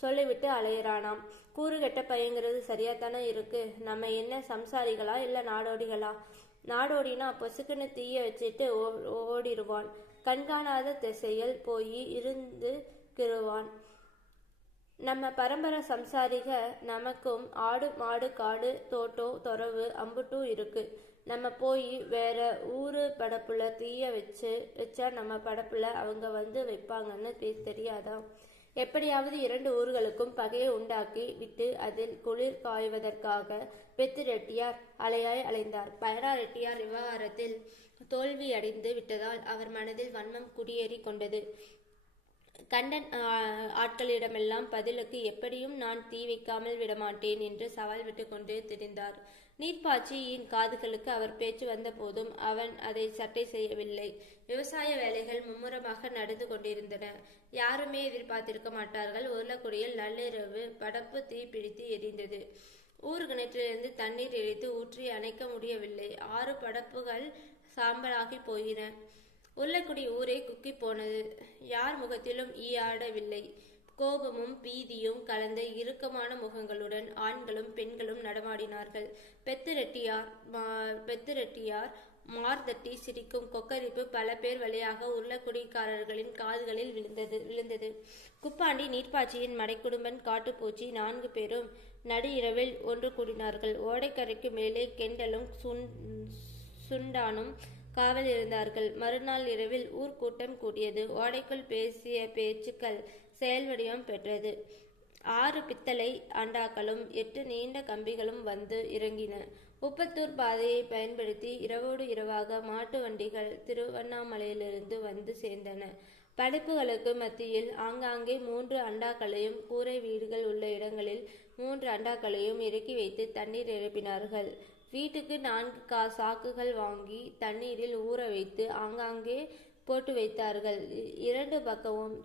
சொல்லிவிட்டு அலையிறானாம். கூறுகெட்ட பையங்கிறது சரியாத்தானே இருக்கு. நம்ம என்ன சம்சாரிகளா இல்ல நாடோடிகளா? நாடோடினா பொசுக்குன்னு தீய வச்சுட்டு ஓடிடுவான், கண்காணாத திசையில் போய் இருந்து கிருவான். நம்ம பரம்பரை சம்சாரிக, நமக்கும் ஆடு மாடு காடு தோட்டம் தொரவு அம்புட்டும் இருக்கு. நம்ம போய் வேற ஊரு படப்புல தீய வச்சா நம்ம படப்புல அவங்க வந்து வைப்பாங்கன்னு தெரியாதா? எப்படியாவது 2 ஊர்களுக்கும் பகையை உண்டாக்கி விட்டு அதில் குளிர் காய்வதற்காக பெத்துரெட்டியார் அலையாய் அலைந்தார். பயரா ரெட்டியார் விவகாரத்தில் தோல்வி அடைந்து விட்டதால் அவர் மனதில் வன்மம் குடியேறி கொண்டது. கண்டன் ஆட்களிடமெல்லாம் பதிலுக்கு எப்படியும் நான் தீ வைக்காமல் விடமாட்டேன் என்று சவால் விட்டு கொண்டே திரிந்தார். நீர்ப்பாய்ச்சியின் காதுகளுக்கு அவர் பேச்சு வந்த போதும் அவன் அதை சட்டை செய்யவில்லை. விவசாய வேலைகள் மும்முரமாக நடந்து கொண்டிருந்தன. யாருமே எதிர்பார்த்திருக்க மாட்டார்கள். உருளக்குடியில் நள்ளிரவு படப்பு தீ பிடித்து எரிந்தது. ஊர் கிணற்றிலிருந்து தண்ணீர் இறைத்து ஊற்றி அணைக்க முடியவில்லை. 6 படப்புகள் சாம்பலாகி போயின. உருளக்குடி ஊரே குக்கி போனது. யார் முகத்திலும் ஈயாடவில்லை. கோபமும் பீதியும் கலந்த இறுக்கமான முகங்களுடன் ஆண்களும் பெண்களும் நடமாடினார்கள். பெத்துரெட்டியார் மார்தட்டி சிரிக்கும் கொக்கரிப்பு பல பேர் வழியாக உருளக்குடிக்காரர்களின் காதுகளில் விழுந்தது. குப்பாண்டி, நீர்ப்பாய்ச்சியின் மடைக்குடும்பன், காட்டுப்பூச்சி 4 பேரும் நடு இரவில் ஒன்று கூடினார்கள். ஓடைக்கரைக்கு மேலே கெண்டலும் சுண்டானும் காவல் இருந்தார்கள். மறுநாள் இரவில் ஊர்க்கூட்டம் கூடியது. ஓடைக்குள் பேசிய பேச்சுக்கள் செயல் வடிவம் பெற்றது. 6 பித்தளை அண்டாக்களும் 8 நீண்ட கம்பிகளும் வந்து இறங்கின. உப்பத்தூர் பாதையை பயன்படுத்தி இரவோடு இரவாக மாட்டு வண்டிகள் திருவண்ணாமலையிலிருந்து வந்து சேர்ந்தன. படைப்புகளுக்கு மத்தியில் ஆங்காங்கே 3 அண்டாக்களையும், கூரை வீடுகள் உள்ள இடங்களில் 3 அண்டாக்களையும் இறக்கி வைத்து தண்ணீர் நிரப்பினார்கள். வீட்டுக்கு 4 சாக்குகள் வாங்கி தண்ணீரில் ஊற வைத்து ஆங்காங்கே போட்டு வைத்தார்கள். 2 பக்கமும்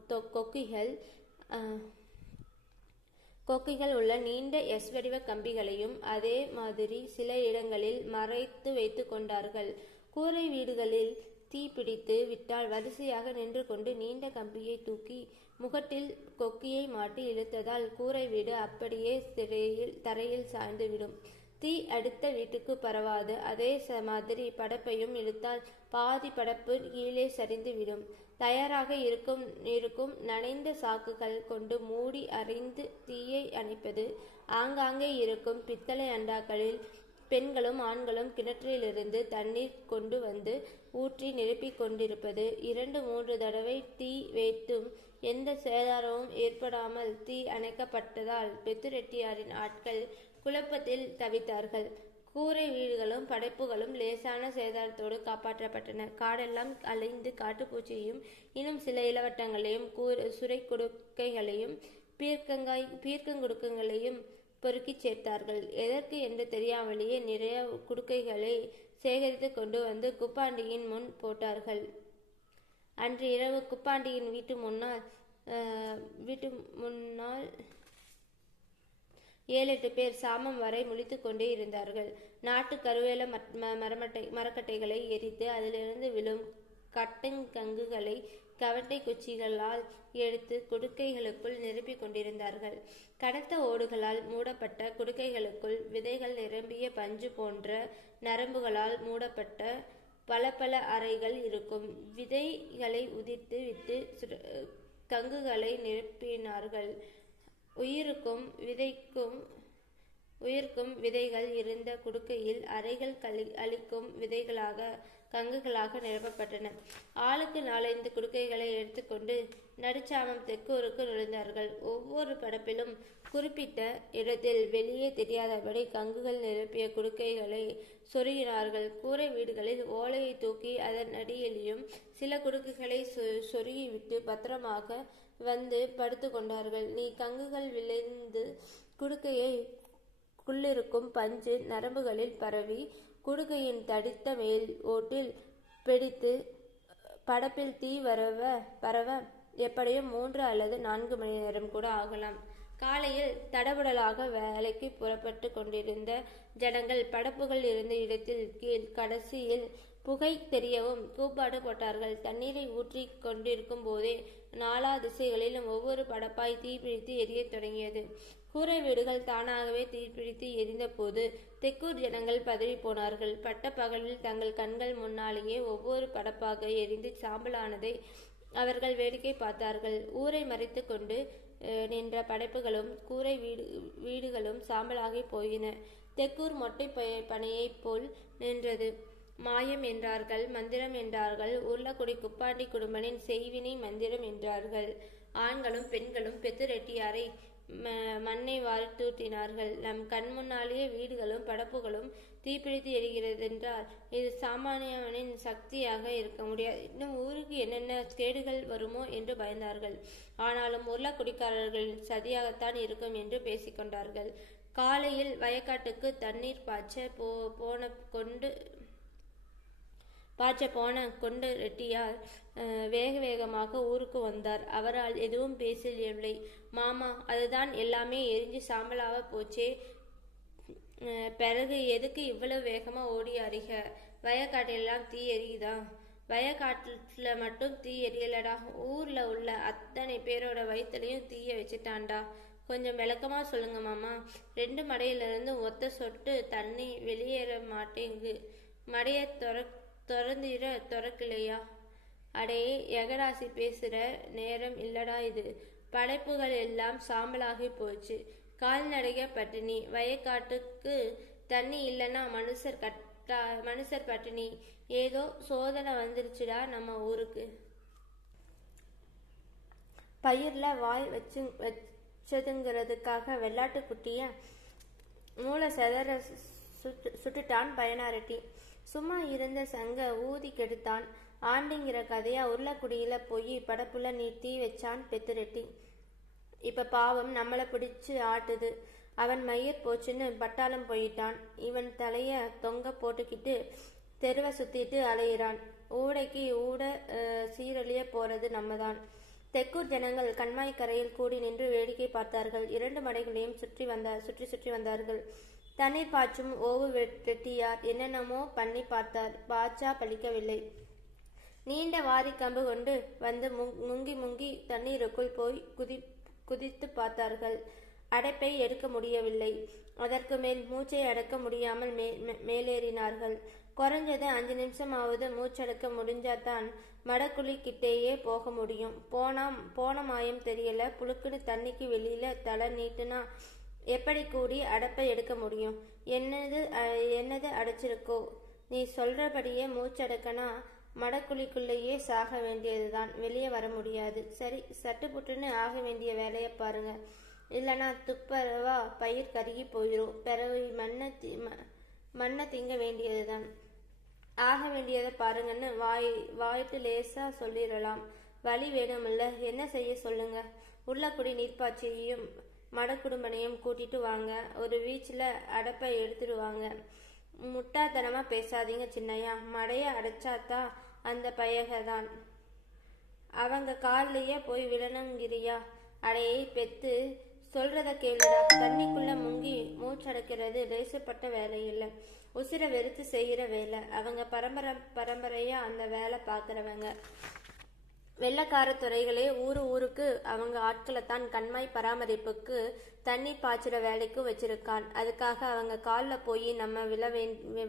கொக்கிகள் உள்ள நீண்ட எஸ் வடிவ கம்பிகளையும் அதே மாதிரி சில இடங்களில் மறைத்து வைத்து கொண்டார்கள். கூரை வீடுகளில் தீ பிடித்து விட்டால் வரிசையாக நின்று கொண்டு நீண்ட கம்பியை தூக்கி முகட்டில் கொக்கியை மாட்டி இழுத்ததால் கூரை வீடு அப்படியே தரையில் சாய்ந்துவிடும். தீ அடுத்த வீட்டுக்கு பரவாது. அதே மாதிரி படப்பையும் இழுத்தால் பாதி படப்பு கீழே சரிந்து விடும். தயாராக இருக்கும் நனைந்த சாக்குகள் கொண்டு மூடி அரைந்து தீயை அணைப்பது. ஆங்காங்கே இருக்கும் பித்தளை அண்டாக்களில் பெண்களும் ஆண்களும் கிணற்றிலிருந்து தண்ணீர் கொண்டு வந்து ஊற்றி நிரப்பிக் கொண்டிருப்பது. 2-3 தடவை தீ வைத்தும் எந்த சேதாரமும் ஏற்படாமல் தீ அணைக்கப்பட்டதால் பெத்துரெட்டியாரின் ஆட்கள் குழப்பத்தில் தவித்தார்கள். கூரை வீடுகளும் படைப்புகளும் லேசான சேதாரத்தோடு காப்பாற்றப்பட்டன. காடெல்லாம் அலைந்து காட்டுப்பூச்சியையும் இன்னும் சில இளவட்டங்களையும் சுரை குடுக்கைகளையும் பீர்க்கங்குடுக்கங்களையும் பொறுக்கி சேர்த்தார்கள். எதற்கு என்று தெரியாமலேயே நிறைய குடுக்கைகளை சேகரித்து கொண்டு வந்து குப்பாண்டியின் முன் போட்டார்கள். அன்று இரவு குப்பாண்டியின் வீட்டு முன்னால் 7-8 பேர் சாமம் வரை முழித்து கொண்டே இருந்தார்கள். நாட்டு கருவேல மரக்கட்டைகளை எரித்து அதிலிருந்து விழும் கட்டுங்கங்குகளை கவட்டை குச்சிகளால் எடுத்து குடுக்கைகளுக்குள் நிரப்பிக் கொண்டிருந்தார்கள். கனத்த ஓடுகளால் மூடப்பட்ட குடுக்கைகளுக்குள் விதைகள் நிரம்பிய பஞ்சு போன்ற நரம்புகளால் மூடப்பட்ட பல அறைகள் இருக்கும். விதைகளை உதிர்த்து விட்டு கங்குகளை நிரப்பினார்கள். உயிருக்கும் விதைகள் இருந்த குடுக்கையில் அறைகள் அளிக்கும் கங்குகளாக நிரப்பப்பட்டன. ஆளுக்கு 4-5 குடுக்கைகளை எடுத்துக்கொண்டு நடுச்சாமம் தெக்கூருக்கு நுழைந்தார்கள். ஒவ்வொரு படப்பிலும் குறிப்பிட்ட இடத்தில் வெளியே தெரியாதபடி கங்குகள் நிரப்பிய குடுக்கைகளை சொருகினார்கள். கூரை வீடுகளில் ஓலையை தூக்கி அதன் அடியிலும் சில குடுக்கைகளை சொருகிவிட்டு பத்திரமாக வந்து படுத்து கொண்டார்கள். நீ கங்குகள் விளைந்து குடுக்கையை குள்ளிருக்கும் பஞ்சு நரம்புகளில் பரவி குடுக்கையின் தடித்த மேல் ஓட்டில் பிடித்து படப்பில் தீ பரவ எப்படியும் 3 அல்லது 4 மணி நேரம் கூட ஆகலாம். காலையில் தடபுடலாக வேலைக்கு புறப்பட்டு கொண்டிருந்த ஜனங்கள் படப்புகள் இருந்த இடத்தில் கீழ் கடைசியில் புகை தெரியவும் கூப்பாடு போட்டார்கள். தண்ணீரை ஊற்றி கொண்டிருக்கும் போதே 4 திசைகளிலும் ஒவ்வொரு படப்பாய் தீப்பிடித்து எரிய தொடங்கியது. கூரை வீடுகள் தானாகவே தீப்பிடித்து எரிந்த போது தெக்கூர் ஜனங்கள் பதறி போனார்கள். பட்ட பகலில் தங்கள் கண்கள் முன்னாலேயே ஒவ்வொரு படப்பாக எரிந்து சாம்பலானதை அவர்கள் வேடிக்கை பார்த்தார்கள். ஊரை மறைத்து கொண்டு நின்ற படைப்புகளும் கூரை வீடுகளும் சாம்பலாகி போயின. தெக்கூர் மொட்டை பனையைப் போல் நின்றது. மாயம் என்றார்கள், மந்திரம் என்றார்கள். உருளக்குடி குப்பாண்டி குடும்பனின் செய்வினை மந்திரம் என்றார்கள். ஆண்களும் பெண்களும் பெத்துரெட்டியாரை மண்ணை வாரி தூற்றினார்கள். நம் கண் முன்னாலேயே வீடுகளும் படப்புகளும் தீப்பிடித்து எரிகிறதென்றால் இது சாமானியவனின் சக்தியாக இருக்க முடியாது. இன்னும் ஊருக்கு என்னென்ன கேடுகள் வருமோ என்று பயந்தார்கள். ஆனாலும் உருளக்குடிக்காரர்களின் சதியாகத்தான் இருக்கும் என்று பேசிக்கொண்டார்கள். காலையில் வயக்காட்டுக்கு தண்ணீர் பாய்ச்ச போன கொண்டு ரெட்டியார் வேகமாக ஊருக்கு வந்தார். அவரால் எதுவும் பேசவில்லை. மாமா, அதுதான் எல்லாமே எரிஞ்சு சாம்பலாக போச்சே, பிறகு எதுக்கு இவ்வளவு வேகமா ஓடி அறிக? வயக்காட்டிலெல்லாம் தீ எரியுதா? வயக்காட்டுல மட்டும் தீ எரியலடா, ஊர்ல உள்ள அத்தனை பேரோட வயிற்றுலையும் தீய வச்சுட்டான்டா. கொஞ்சம் விளக்கமா சொல்லுங்க மாமா. 2 மடையிலிருந்து ஒத்த சொட்டு தண்ணி வெளியேற மாட்டேங்கு. மடைய திறக்கலையா? அடே எகராசி, பேசுற நேரம் இல்லடா இது. படைப்புகள் எல்லாம் சாம்பலாகி போச்சு. கால்நடைக பட்டினி. வயக்காட்டுக்கு தண்ணி இல்லைன்னா மனுஷர் பட்டினி. ஏதோ சோதனை வந்துருச்சுடா நம்ம ஊருக்கு. பயிர்ல வாய் வச்சதுங்கிறதுக்காக வெள்ளாட்டுக்குட்டிய மூளை செதற சுட்டுட்டான் பயனாரெட்டி. சும்மா இருந்த சங்க ஊதி கெடுத்தான். ஆண்டிங்கிற கதையா உருளக்குடியில போய் படப்புல நீ தீ வச்சான் பெத்துரெட்டி. இப்ப பாவம் நம்மளை பிடிச்சு ஆட்டுது. அவன் மயிர் போச்சுன்னு பட்டாளம் போயிட்டான். இவன் தலைய தொங்க போட்டுக்கிட்டு தெருவை சுத்திட்டு அலையிறான். ஊடைக்கு ஊட சீரழிய போறது நம்மதான். தெக்கூர் ஜனங்கள் கண்மாய்க்கரையில் கூடி நின்று வேடிக்கை பார்த்தார்கள். 2 மடைகளையும் சுற்றி வந்தார்கள். தண்ணீர் பாய்ச்சும் ஓவு ரெட்டியார் என்னென்னமோ பண்ணி பார்த்தார். பாய்ச்சா பலிக்கவில்லை. நீண்ட வாரிக்கம்பு கொண்டு வந்து முங்கி தண்ணீருக்குள் போய் குதித்து பார்த்தார்கள். அடைப்பை எடுக்க முடியவில்லை. அதற்கு மேல் மூச்சை அடக்க முடியாமல் மேலேறினார்கள். குறைஞ்சது 5 நிமிஷமாவது மூச்சடக்க முடிஞ்சாதான் மடக்குழி கிட்டேயே போக முடியும். போன மாயம் தெரியல. புழுக்குன்னு தண்ணிக்கு வெளியில தலை நீட்டுனா எப்படி கூடி அடைப்பை எடுக்க முடியும்? என்னது அடைச்சிருக்கோ? நீ சொல்றபடியே மூச்சடக்கனா மடக்குழிக்குள்ளேயே சாக வேண்டியதுதான், வெளியே வர முடியாது. சரி, சட்டுப்புட்டுன்னு ஆக வேண்டிய வேலையை பாருங்க, இல்லைன்னா துப்பரவா பயிர் கருகி போயிடும். பிறகு மண்ணை திங்க வேண்டியதுதான். ஆக வேண்டியதை பாருங்கன்னு வாயிட்டு லேசா சொல்லிடலாம். வழி வேணுமில்ல, என்ன செய்ய சொல்லுங்க? உள்ளக்குடி நீர்ப்பாய்ச்சியையும் மடக்குடும்பனையும் கூட்டிட்டு வாங்க. ஒரு வீச்சில் அடப்பை எடுத்துடுவாங்க. முட்டாத்தனமா பேசாதீங்க சின்னையா. மடைய அடைச்சாத்தா அந்த பயகதான் அவங்க காலிலேயே போய் விழணுங்கிறியா? அடையை பெத்து சொல்றத கேளுடா. தண்ணிக்குள்ள முங்கி மூச்சடைக்கிறது லேசப்பட்ட வேலை இல்லை, உசிர வெறுத்து செய்கிற வேலை. அவங்க பரம்பரையா அந்த வேலை பார்க்குறவங்க. வெள்ளக்கார துறைகளே ஊருக்கு அவங்க ஆட்களைத்தான் கண்மாய் பராமரிப்புக்கு தண்ணீர் பாய்ச்சிற வேலைக்கும் வச்சிருக்கான். அதுக்காக அவங்க காலில் போய் நம்ம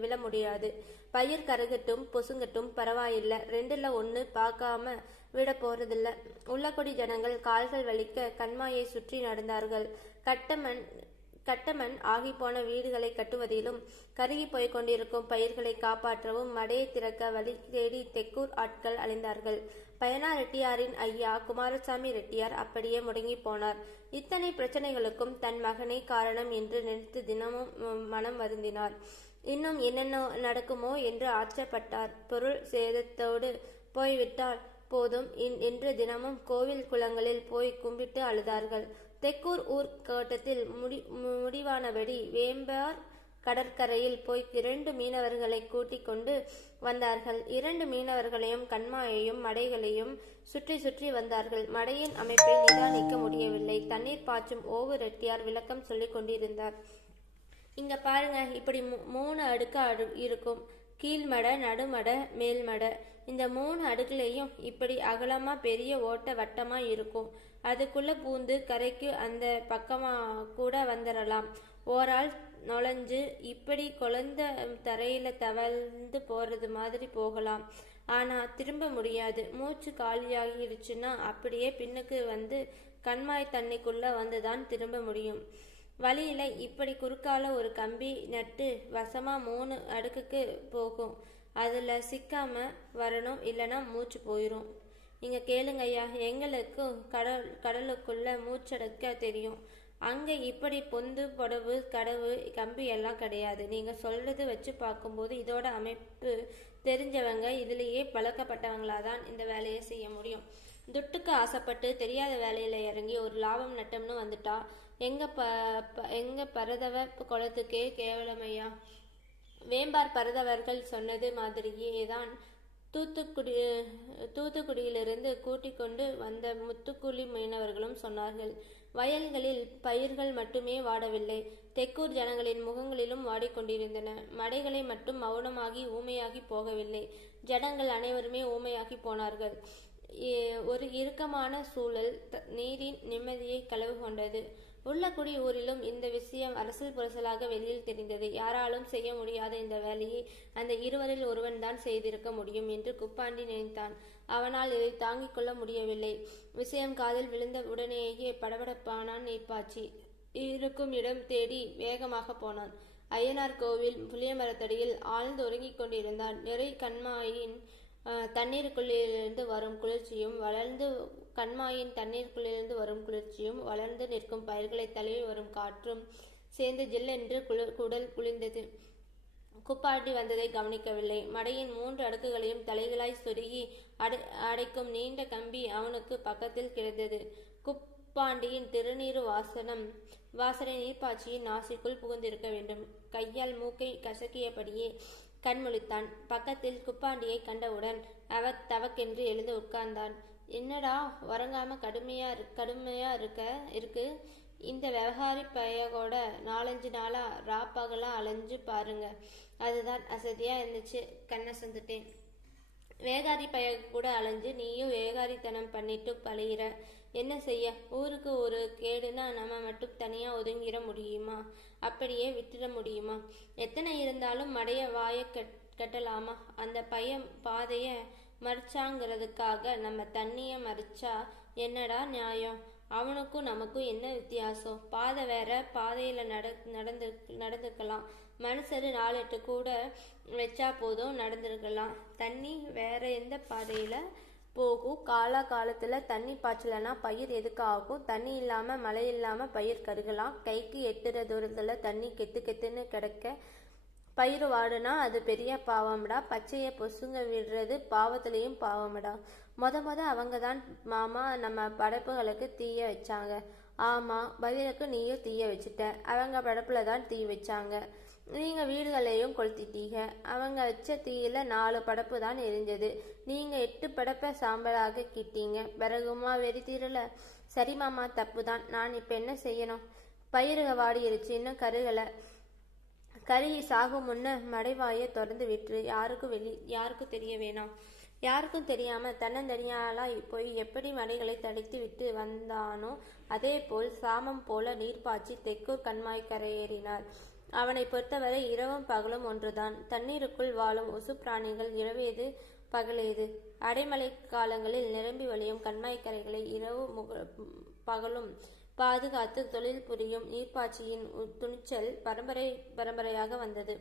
விழ முடியாது. பயிர் கருகட்டும் பொசுங்கட்டும் பரவாயில்லை, 2ல் 1 பார்க்காம விட போறதில்ல. உள்ளக்குடி ஜனங்கள் கால்கள் வலிக்க கண்மாயை சுற்றி நடந்தார்கள். கட்டமண் ஆகிப்போன வீடுகளை கட்டுவதிலும் கருகி போய் கொண்டிருக்கும் பயிர்களை காப்பாற்றவும் மடையை திறக்க வழி தேடி தெக்கூர் ஆட்கள் அலைந்தார்கள். பயனா ரெட்டியாரின் ஐயா குமாரசாமி ரெட்டியார் அப்படியே முடங்கி போனார். இத்தனை பிரச்சனைகளுக்கும் தன் மகனே காரணம் என்று நினைத்து தினமும் மனம் வருந்தினார். இன்னும் என்னென்ன நடக்குமோ என்று ஆச்சப்பட்டார். பொருள் சேதத்தோடு போய்விட்டால் போதும் என்று தினமும் கோவில் குளங்களில் போய் கும்பிட்டு அழுதார்கள். தெக்கூர் ஊர் கோட்டத்தில் முடிவானபடி வேம்பார் கடற்கரையில் போய் 2 மீனவர்களை கூட்டிக் கொண்டு வந்தார்கள். 2 மீனவர்களையும் கண்மாயையும் மடைகளையும் சுற்றி வந்தார்கள். மடையின் அமைப்பை நிதானிக்க முடியவில்லை. தண்ணீர் பாய்ச்சும் ஓவு ரெட்டியார் விளக்கம் சொல்லிக் கொண்டிருந்தார். இங்க பாருங்க, இப்படி 3 அடுக்கா இருக்கும். கீழ்மடை, நடுமடை, மேல்மடை. இந்த 3 அடுக்குலையும் இப்படி அகலமா பெரிய ஓட்ட வட்டமா இருக்கும். அதுக்குள்ள பூந்து கரைக்கு அந்த பக்கமா கூட வந்துடலாம். ஓரால் நுழைஞ்சு இப்படி குழந்த தரையில தவழ்ந்து போறது மாதிரி போகலாம். ஆனா திரும்ப முடியாது. மூச்சு காலியாகிடுச்சுன்னா அப்படியே பின்னுக்கு வந்து கண்மாய் தண்ணிக்குள்ள வந்துதான் திரும்ப முடியும். வழியில இப்படி குறுக்கால ஒரு கம்பி நட்டு வசமா 3 அடுக்குக்கு போகும். அதுல சிக்காம வரணும், இல்லைன்னா மூச்சு போயிரும். நீங்க கேளுங்க ஐயா, எங்களுக்கும் கடலுக்குள்ள மூச்சடக்க தெரியும். அங்க இப்படி பொந்து பொடவு கடவு கம்பி எல்லாம் கிடையாது. நீங்க சொல்றது வச்சு பார்க்கும்போது இதோட அமைப்பு தெரிஞ்சவங்க, இதுலேயே பழக்கப்பட்டவங்களாதான் இந்த வேலையை செய்ய முடியும். துட்டுக்கு ஆசைப்பட்டு தெரியாத வேலையில இறங்கி ஒரு லாபம் நட்டம்னு வந்துட்டா எங்க பரதவ குளத்துக்கே கேவலமையா. வேம்பார் பரதவர்கள் சொன்னது மாதிரியே தான் தூத்துக்குடியிலிருந்து கூட்டிக் கொண்டு வந்த முத்துக்குழி மீனவர்களும் சொன்னார்கள். வயல்களில் பயிர்கள் மட்டுமே வாடவில்லை, தெக்கூர் ஜனங்களின் முகங்களிலும் வாடிக்கொண்டிருந்தன. மடைகளை மட்டும் மௌனமாகி ஊமையாகி போகவில்லை, ஜனங்கள் அனைவருமே ஊமையாகி போனார்கள். ஒரு இறுக்கமான சூழல் நீரின் நிம்மதியை களவு கொண்டது. உள்ளக்குடி ஊரிலும் இந்த விஷயம் அரசல் புரசலாக வெளியில் தெரிந்தது. யாராலும் செய்ய முடியாத இந்த வேலையை அந்த 2வரில் ஒருவன் தான் செய்திருக்க முடியும் என்று குப்பாண்டி நினைத்தான். அவனால் இதை தாங்கிக் கொள்ள முடியவில்லை. விஷயம் காதில் விழுந்த உடனேயே படபடப்பானான் நீர்ப்பாய்ச்சி. இருக்கும் இடம் தேடி வேகமாக போனான். ஐயனார் கோவில் புளியமரத்தடியில் ஆழ்ந்து உறங்கிக் கொண்டிருந்தான். நிறை கண்மாயின் தண்ணீருக்குள்ளிருந்து வரும் குளிர்ச்சியும் வளர்ந்து நிற்கும் பயிர்களை தழுவி வரும் காற்றும் சேர்ந்து ஜில்லென்று குடல் குளிர்ந்தது. குப்பாண்டி வந்ததை கவனிக்கவில்லை. மடையின் 3 அடுக்குகளையும் தலைகளாய் சொருகி அடைக்கும் நீண்ட கம்பி அவனுக்கு பக்கத்தில் கிடந்தது. குப்பாண்டியின் திருநீரு வாசனை நீர்ப்பாய்ச்சியின் நாசிக்குள் புகுந்திருக்க வேண்டும். கையால் மூக்கை கசக்கியபடியே கண்முழித்தான். பக்கத்தில் குப்பாண்டியை கண்டவுடன் தவக்கென்று எழுந்து உட்கார்ந்தான். என்னடா உறங்காம கடுமையா இருக்கு. இந்த விவகாரி பையகோட 4-5 நாளா ராப்பகலா அலைஞ்சு பாருங்க, அதுதான் அசதியா இருந்துச்சு. கண்ணை சந்துட்டேன். வேகாரி பையக கூட அலைஞ்சு நீயும் வேகாரித்தனம் பண்ணிட்டு பழகிற. என்ன செய்ய, ஊருக்கு ஒரு கேடுனா நம்ம மட்டும் தனியா ஒதுங்கிட முடியுமா? அப்படியே விட்டுட முடியுமா? எத்தனை இருந்தாலும் மடைய வாய கட்டலாமா? அந்த பையன் பாதைய மறிச்சாங்கிறதுக்காக நம்ம தண்ணிய மறிச்சா என்னடா நியாயம்? அவனுக்கும் நமக்கும் என்ன வித்தியாசம்? பாதை வேற, பாதையில நடந்துக்கலாம். மனுஷரு 4-8 கூட வச்சா போதும், நடந்திருக்கலாம். தண்ணி வேற எந்த பாதையில போகும்? காலத்துல தண்ணி பாய்ச்சலனா பயிர் எதுக்கு ஆகும்? தண்ணி இல்லாம மழை இல்லாம பயிர் கருகலாம். கைக்கு எட்டுற தூரத்துல தண்ணி கெத்துன்னு கிடக்க பயிர் வாடுனா அது பெரிய பாவம்டா. பச்சைய பொசுங்க விடுறது பாவத்திலையும் பாவம்டா. மொத அவங்கதான் மாமா நம்ம படைப்புகளுக்கு தீய வச்சாங்க. ஆமா, பதிலுக்கு நீயும் தீய வச்சுட்ட. அவங்க படைப்புல தான் தீ வச்சாங்க. நீங்க வீடுகளையும் கொளுத்திட்டீங்க. அவங்க வச்ச தீயில 4 படப்பு தான் எரிஞ்சது. நீங்க 8 படப்பை சாம்பலாக கிட்டீங்க. பிறகுமா வெறி தீரல? சரி மாமா, தப்பு தான். நான் இப்ப என்ன செய்யணும்? பயிருக வாடிருச்சு, இன்னும் கருகலை. கருகி சாகும் முன்ன மடைவாயை திறந்து விட்டுரு. யாருக்கும் தெரிய வேணாம். யாருக்கும் தெரியாம தன்னந்தனியாளா போய் எப்படி மடைகளை தடுத்து விட்டு வந்தானோ அதே போல் சாமம் போல நீர் பாய்ச்சி தெக்கூர் கண்மாய் கரையேறினார். அவனை பொறுத்தவரை இரவும் பகலும் ஒன்றுதான். தண்ணீருக்குள் வாழும் ஒசு பிராணிகள் இரவேது பகலேது. அடைமழை காலங்களில் நிரம்பி வழியும் கண்மாய்க்கரைகளை இரவு பகலும் பாதுகாத்து தொழில் புரியும் நீர்ப்பாய்ச்சியின் துணிச்சல் பரம்பரையாக வந்தது.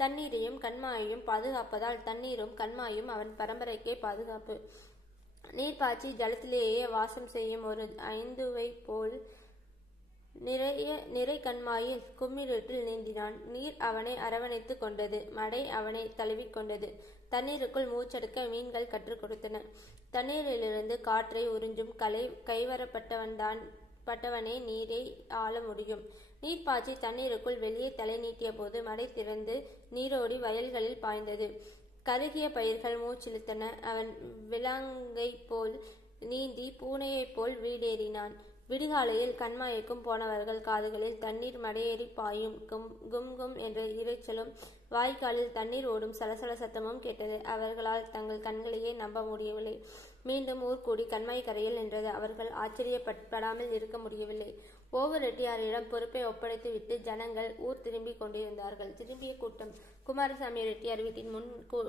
தண்ணீரையும் கண்மாயையும் பாதுகாப்பதால் தண்ணீரும் கண்மாயும் அவன் பரம்பரைக்கே பாதுகாப்பு. நீர்ப்பாய்ச்சி ஜலத்திலேயே வாசம் செய்யும் ஒரு ஐந்துவை போல் நிறை கண்மாயில் கும்மிருட்டில் நீந்தினான். நீர் அவனை அரவணைத்து கொண்டது. மடை அவனை தழுவிக்கொண்டது. தண்ணீருக்குள் மூச்செடுக்க மீன்கள் கற்றுக் கொடுத்தன. தண்ணீரிலிருந்து காற்றை உறிஞ்சும் கைவரப்பட்டவனே நீரை ஆள முடியும். நீர்ப்பாய்ச்சி தண்ணீருக்குள் வெளியே தலை நீட்டிய போது மடை திறந்து நீரோடி வயல்களில் பாய்ந்தது. கருகிய பயிர்கள் மூச்சிழுத்தன. அவன் விலங்கை போல் நீந்தி பூனையைப் போல் வீடேறினான். விடிகாலையில் கண்மாய்க்கும் போனவர்கள் காதுகளில் தண்ணீர் மடையேறி பாயும் கும் என்ற இரைச்சலும் வாய்க்காலில் தண்ணீர் ஓடும் சலசல சத்தமும் கேட்டது. அவர்களால் தங்கள் கண்களையே நம்ப முடியவில்லை. மீண்டும் ஊர் கூடி கண்மாய் கரையில் நின்றது. அவர்கள் ஆச்சரியப்படாமல் இருக்க முடியவில்லை. ஓவர் ரெட்டியாரிடம் பொறுப்பை ஒப்படைத்து விட்டு ஜனங்கள் ஊர் திரும்பி கொண்டிருந்தார்கள். திரும்பிய கூட்டம் குமாரசாமி ரெட்டியார் வீட்டின்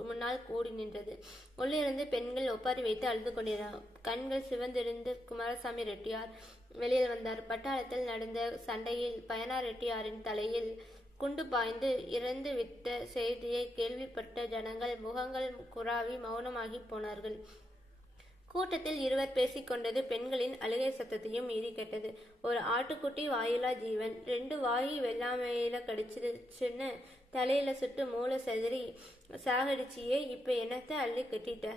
முன்னால் கூடி நின்றது. உள்ளிருந்து பெண்கள் ஒப்பாரி வைத்து அழுது கொண்டிருந்தார். கண்கள் சிவந்திருந்த குமாரசாமி ரெட்டியார் வெளியில் வந்தார். பட்டாளத்தில் நடந்த சண்டையில் பயனார் ரெட்டியாரின் தலையில் குண்டு பாய்ந்து இறந்து விட்ட செய்தியை கேள்விப்பட்ட ஜனங்கள் முகங்கள் குறாவி மௌனமாகி போனார்கள். கூட்டத்தில் இருவர் பேசிக்கொண்டது பெண்களின் அழுகை சத்தத்தையும் மீறி கேட்டது. ஒரு ஆட்டுக்குட்டி வாயிலா ஜீவன் 2 வாயி வெள்ளாமையில கடிச்சிருச்சுன்னு தலையில சுட்டு மூளை செதறி சாகடிச்சியே, இப்ப என்னத்தை அள்ளி கட்டிட்ட?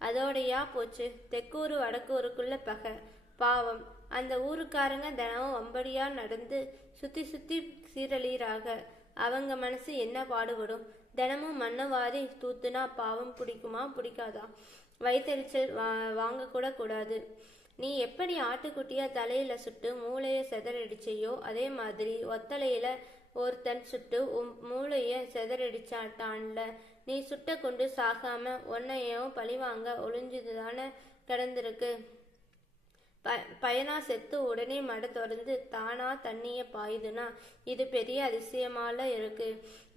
அதோடையா போச்சு? தெக்கூரு வடக்கூருக்குள்ள பகை. பாவம், அந்த ஊருக்காரங்க தினமும் வம்படியா நடந்து சுத்தி சீரழிறாக. அவங்க மனசு என்ன பாடுபடும்? தினமும் மண்ணவாரி தூத்துனா பாவம் பிடிக்குமா பிடிக்காதா? வயிற்றெரிச்சல் வாங்க கூட கூடாது. நீ எப்படி ஆட்டுக்குட்டியா தலையில சுட்டு மூளைய செதறடிச்சையோ அதே மாதிரி ஒத்தலையில ஒருத்தன் சுட்டு மூளைய செதறடிச்சாட்டான்ல. நீ சுட்ட கொண்டு சாகாம உன்னையும் பழிவாங்க ஒளிஞ்சுதானே கிடந்திருக்கு. பயனா செத்து உடனே மட திறந்து தானா தண்ணிய பாயுதுன்னா இது பெரிய அதிசயமால இருக்கு.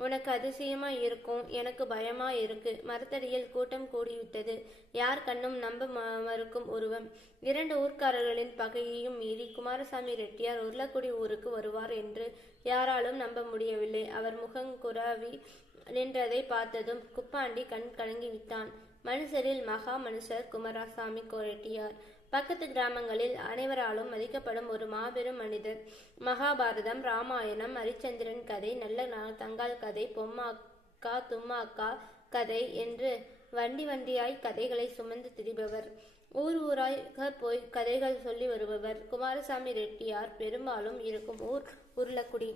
உனக்கு அதிசயமா இருக்கும், எனக்கு பயமா இருக்கு. மரத்தடியில் கூட்டம் கூடிவிட்டது. யார் கண்ணும் நம்ப மறுக்கும் உருவம். 2 ஊர்க்காரர்களின் பகையையும் மீறி குமாரசாமி ரெட்டியார் உருளக்குடி ஊருக்கு வருவார் என்று யாராலும் நம்ப முடியவில்லை. அவர் முகங்குறாவி நின்றதை பார்த்ததும் குப்பாண்டி கண் கலங்கி விட்டான். மனுஷரில் மகா மனுஷர் குமாரசாமி ரெட்டியார். பக்கத்து கிராமங்களில் அனைவராலும் மதிக்கப்படும் ஒரு மாபெரும் மனிதர். மகாபாரதம், ராமாயணம், ஹரிச்சந்திரன் கதை, நல்ல தங்கால் கதை, பொம்மாக்கா தும்மாக்கா கதை என்று வண்டியாய் கதைகளை சுமந்து திரிபவர். ஊராக போய் கதைகள் சொல்லி வருபவர். குமாரசாமி ரெட்டியார் பெரும்பாலும் இருக்கும் ஊர் உருளக்குடி.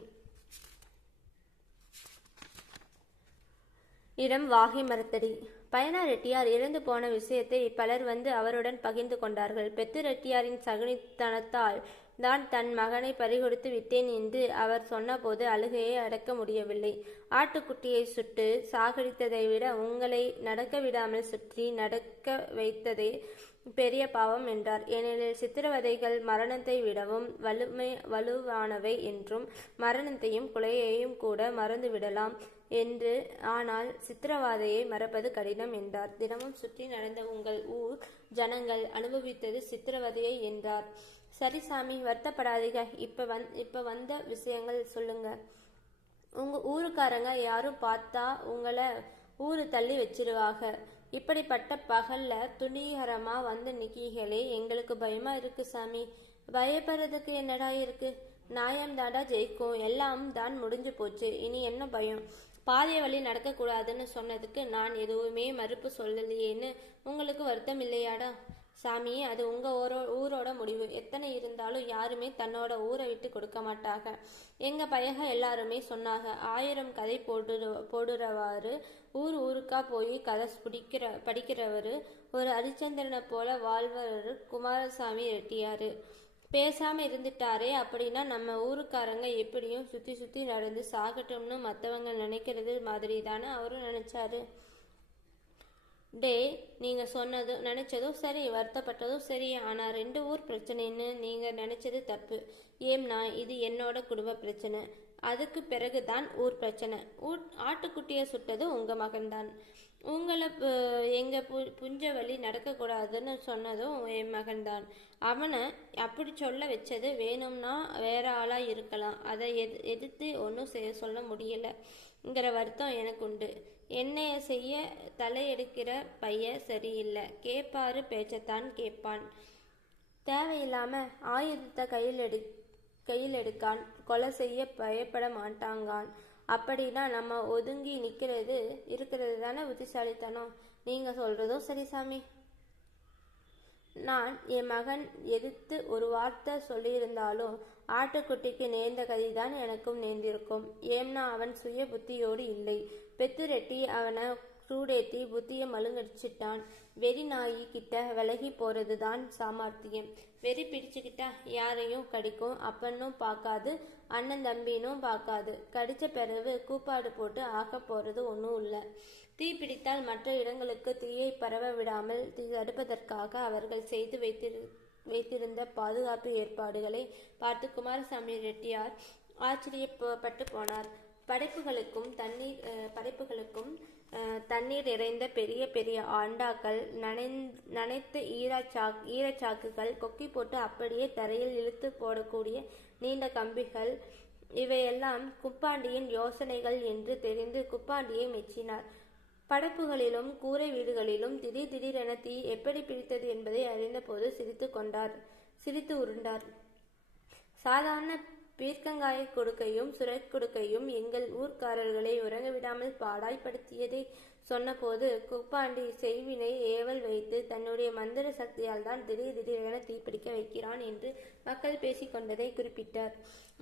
இடம் வாகை மரத்தடி. பயனார் ரெட்டியார் இறந்து போன விஷயத்தை பலர் வந்து அவருடன் பகிர்ந்து கொண்டார்கள். பெத்து ரெட்டியாரின் சகுனித்தனத்தால் தான் தன் மகனை பறிகொடுத்து விட்டேன் என்று அவர் சொன்னபோது அழுகையை அடக்க முடியவில்லை. ஆட்டுக்குட்டியை சுட்டு சாகடித்ததை விட உங்களை நடக்க விடாமல் சுற்றி நடக்க வைத்ததே பெரிய பாவம் என்றார். ஏனெனில் சித்திரவதைகள் மரணத்தை விடவும் வலுவானவை என்றும் மரணத்தையும் கொலையையும் கூட மறந்து விடலாம் என்று, ஆனால் சித்திரவாதையை மறப்பது கடினம் என்றார். தினமும் சுற்றி நடந்த உங்கள் ஊர் ஜனங்கள் அனுபவித்தது சித்திரவதையை என்றார். சரி சாமி, வருத்தப்படாதீங்க. இப்ப வந்த விஷயங்கள் சொல்லுங்க. உங்க ஊருக்காரங்க யாரும் பார்த்தா உங்களை ஊரு தள்ளி வச்சிருவாங்க. இப்படிப்பட்ட பகல்ல துணிகரமா வந்து நிக்கீங்களே, எங்களுக்கு பயமா இருக்கு சாமி. பயப்படுறதுக்கு என்னடா இருக்கு? நியாயம்தாண்டா ஜெயிக்கும். எல்லாம் தான் முடிஞ்சு போச்சு. இனி என்ன பயம்? பாதை வழி நடக்கக்கூடாதுன்னு சொன்னதுக்கு நான் எதுவுமே மறுப்பு சொல்லலையேன்னு உங்களுக்கு வருத்தம் இல்லையாடா? சாமி, அது உங்க ஊரோட முடிவு. எத்தனை இருந்தாலும் யாருமே தன்னோட ஊரை விட்டு கொடுக்க மாட்டாங்க. எங்க பயக எல்லாருமே சொன்னாங்க. 1000 கதை போடுறவாரு, ஊருக்கா போய் கதை படிக்கிறவரு, ஒரு ஹரிச்சந்திரனை போல வாழ்வரு குமாரசாமி ரெட்டியாரு பேசாம இருந்துட்டாரே. அப்படின்னா நம்ம ஊருக்காரங்க எப்படியும் சுத்தி சுத்தி நடந்து சாகட்டும்னு மற்றவங்க நினைக்கிறது மாதிரி தானே அவரும் நினைச்சாரு. டே, நீங்க நினைச்சதும் சரி, வருத்தப்பட்டதும் சரி. ஆனா 2 ஊர் பிரச்சனைன்னு நீங்க நினைச்சது தப்பு. ஏம்னா இது என்னோட குடும்ப பிரச்சனை. அதுக்கு பிறகுதான் ஊர் பிரச்சனை. ஆட்டுக்குட்டியை சுட்டது உங்க மகன்தான். உங்களை எங்க புஞ்ச வழி நடக்கக்கூடாதுன்னு சொன்னதும் என் மகன்தான். அவனை அப்படி சொல்ல வச்சது வேணும்னா வேற ஆளா இருக்கலாம். அதை எதிர்த்து ஒன்றும் சொல்ல முடியலங்கிற வருத்தம் எனக்கு உண்டு. என்னைய செய்ய தலையெடுக்கிற பையன் சரியில்லை. கேட்பாரு, பேச்சத்தான் கேட்பான். தேவையில்லாம ஆயுதத்தை கையில் எடுக்கான். கொலை செய்ய பயப்பட மாட்டாங்கான். அப்படின்னா நம்ம ஒதுங்கி இருக்கிறது தானே புத்திசாலித்தனம். நீங்க சொல்றதும் சரி சாமி. நான் என் மகன் எதிர்த்து ஒரு வார்த்தை சொல்லியிருந்தாலும் ஆட்டுக்குட்டிக்கு நேர்ந்த கதிதான் எனக்கும் நேர்ந்திருக்கும். ஏம்னா அவன் சுய புத்தியோடு இல்லை. பெத்துரெட்டி அவனை சூடேத்தி புத்தியை மழுங்கடிச்சிட்டான். வெறி நாயி கிட்ட விலகி போறதுதான் சாமர்த்தியம். வெறி பிடிச்சுக்கிட்டா யாரையும் கடிக்கும். அப்பன்னும் பார்க்காது, அண்ணன் தம்பினும் பார்க்காது. கடிச்ச பிறகு கூப்பாடு போட்டு ஆக்க போறது ஒன்றும் இல்லை. தீ பிடித்தால் மற்ற இடங்களுக்கு தீயை பரவ விடாமல் தடுப்பதற்காக அவர்கள் செய்து வைத்திருந்த பாதுகாப்பு ஏற்பாடுகளை பார்த்து குமாரசாமி ரெட்டியார் ஆச்சரியப்பட்டு போனார். படைப்புகளுக்கும் தண்ணீர் நிறைந்த பெரிய பெரிய ஆண்டாக்கள், நனைத்த ஈரச்சாக்குகள், கொக்கி போட்டு அப்படியே தரையில் இழுத்து போடக்கூடிய நீண்ட கம்பிகள், இவையெல்லாம் குப்பாண்டியின் யோசனைகள் என்று தெரிந்து குப்பாண்டியை மெச்சினார். படைப்புகளிலும் கூரை வீடுகளிலும் திடீரென தீ எப்படி பிடித்தது என்பதை அறிந்த போது சிரித்து உருண்டார். சாதாரண பீர்க்கங்காய கொடுக்கையும் சுரைக்குடுக்கையும் எங்கள் ஊர்க்காரர்களை உறங்க விடாமல் பாடாய்படுத்தியதை சொன்னபோது குப்பாண்டி செய்வினை ஏவல் வைத்து தன்னுடைய மந்திர சக்தியால் தான் திடீரென தீப்பிடிக்க வைக்கிறான் என்று மக்கள் பேசிக்கொண்டதை குறிப்பிட்டார்.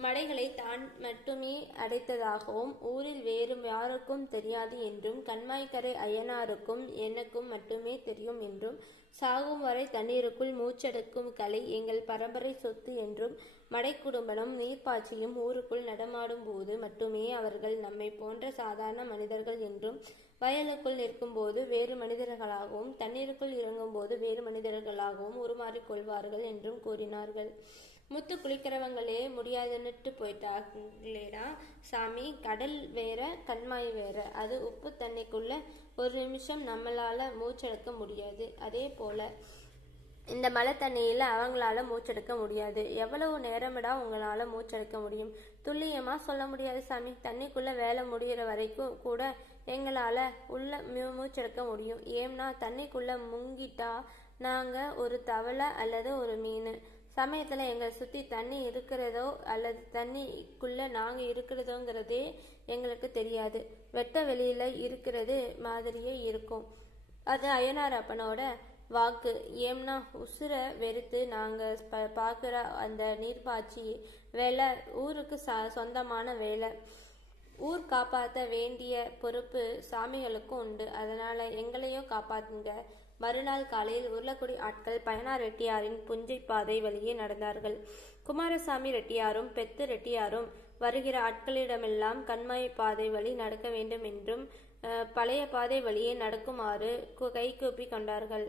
மடைகளை தான் மட்டுமே அடைத்ததாகவும் ஊரில் வேறு யாருக்கும் தெரியாது என்றும் கண்மாய்க்கரை ஐயனாருக்கும் எனக்கும் மட்டுமே தெரியும் என்றும் சாகும் வரை தண்ணீருக்குள் மூச்செடுக்கும் கலை எங்கள் பரம்பரை சொத்து என்றும் மடை குடும்பமும் நீர்ப்பாய்ச்சியும் ஊருக்குள் நடமாடும் போது மட்டுமே அவர்கள் நம்மை போன்ற சாதாரண மனிதர்கள் என்றும் வயலுக்குள் நிற்கும்போது வேறு மனிதர்களாகவும் தண்ணீருக்குள் இறங்கும் போது வேறு மனிதர்களாகவும் உருமாறிக் கொள்வார்கள் என்றும் கூறினார்கள். முத்து குளிக்கிறவங்களே முடியாதுன்னுட்டு போயிட்டாங்களேடா சாமி. கடல் வேற, கண்மாய் வேற. அது உப்பு தண்ணிக்குள்ள ஒரு நிமிஷம் நம்மளால மூச்செடுக்க முடியாது. அதே போல இந்த மழை தண்ணியில அவங்களால மூச்செடுக்க முடியாது. எவ்வளவு நேரமிடா உங்களால மூச்செடுக்க முடியும்? துல்லியமா சொல்ல முடியாது சாமி. தண்ணிக்குள்ள வேலை முடிகிற வரைக்கும் கூட எங்களால உள்ள மூச்செடுக்க முடியும். ஏம்னா தண்ணிக்குள்ள முங்கிட்டா நாங்க ஒரு தவளை அல்லது ஒரு மீன். சமயத்துல எங்களை சுத்தி தண்ணி இருக்கிறதோ அல்லது தண்ணிக்குள்ள நாங்க இருக்கிறதோங்கிறதே எங்களுக்கு தெரியாது. வெட்ட வெளியில இருக்கிறது மாதிரியே இருக்கும். அது ஐயனார் அப்பனோட வாக்கு. ஏம்னா உசுர வெறுத்து நாங்க பாக்குற அந்த நீர்ப்பாய்ச்சி வேலை ஊருக்கு சொந்தமான வேலை. ஊர் காப்பாற்ற வேண்டிய பொறுப்பு சாமிகளுக்கும் உண்டு. அதனால எங்களையும் காப்பாத்துங்க. மறுநாள் காலையில் உருளக்குடி ஆட்கள் பயனார் ரெட்டியாரின் புஞ்சை பாதை வழியே நடந்தார்கள். குமாரசாமி ரெட்டியாரும் பெத்து ரெட்டியாரும் வருகிற ஆட்களிடமெல்லாம் கண்மாய் பாதை வழி நடக்க வேண்டும் என்றும் பழைய பாதை வழியே நடக்குமாறு கை கூப்பி கொண்டார்கள்.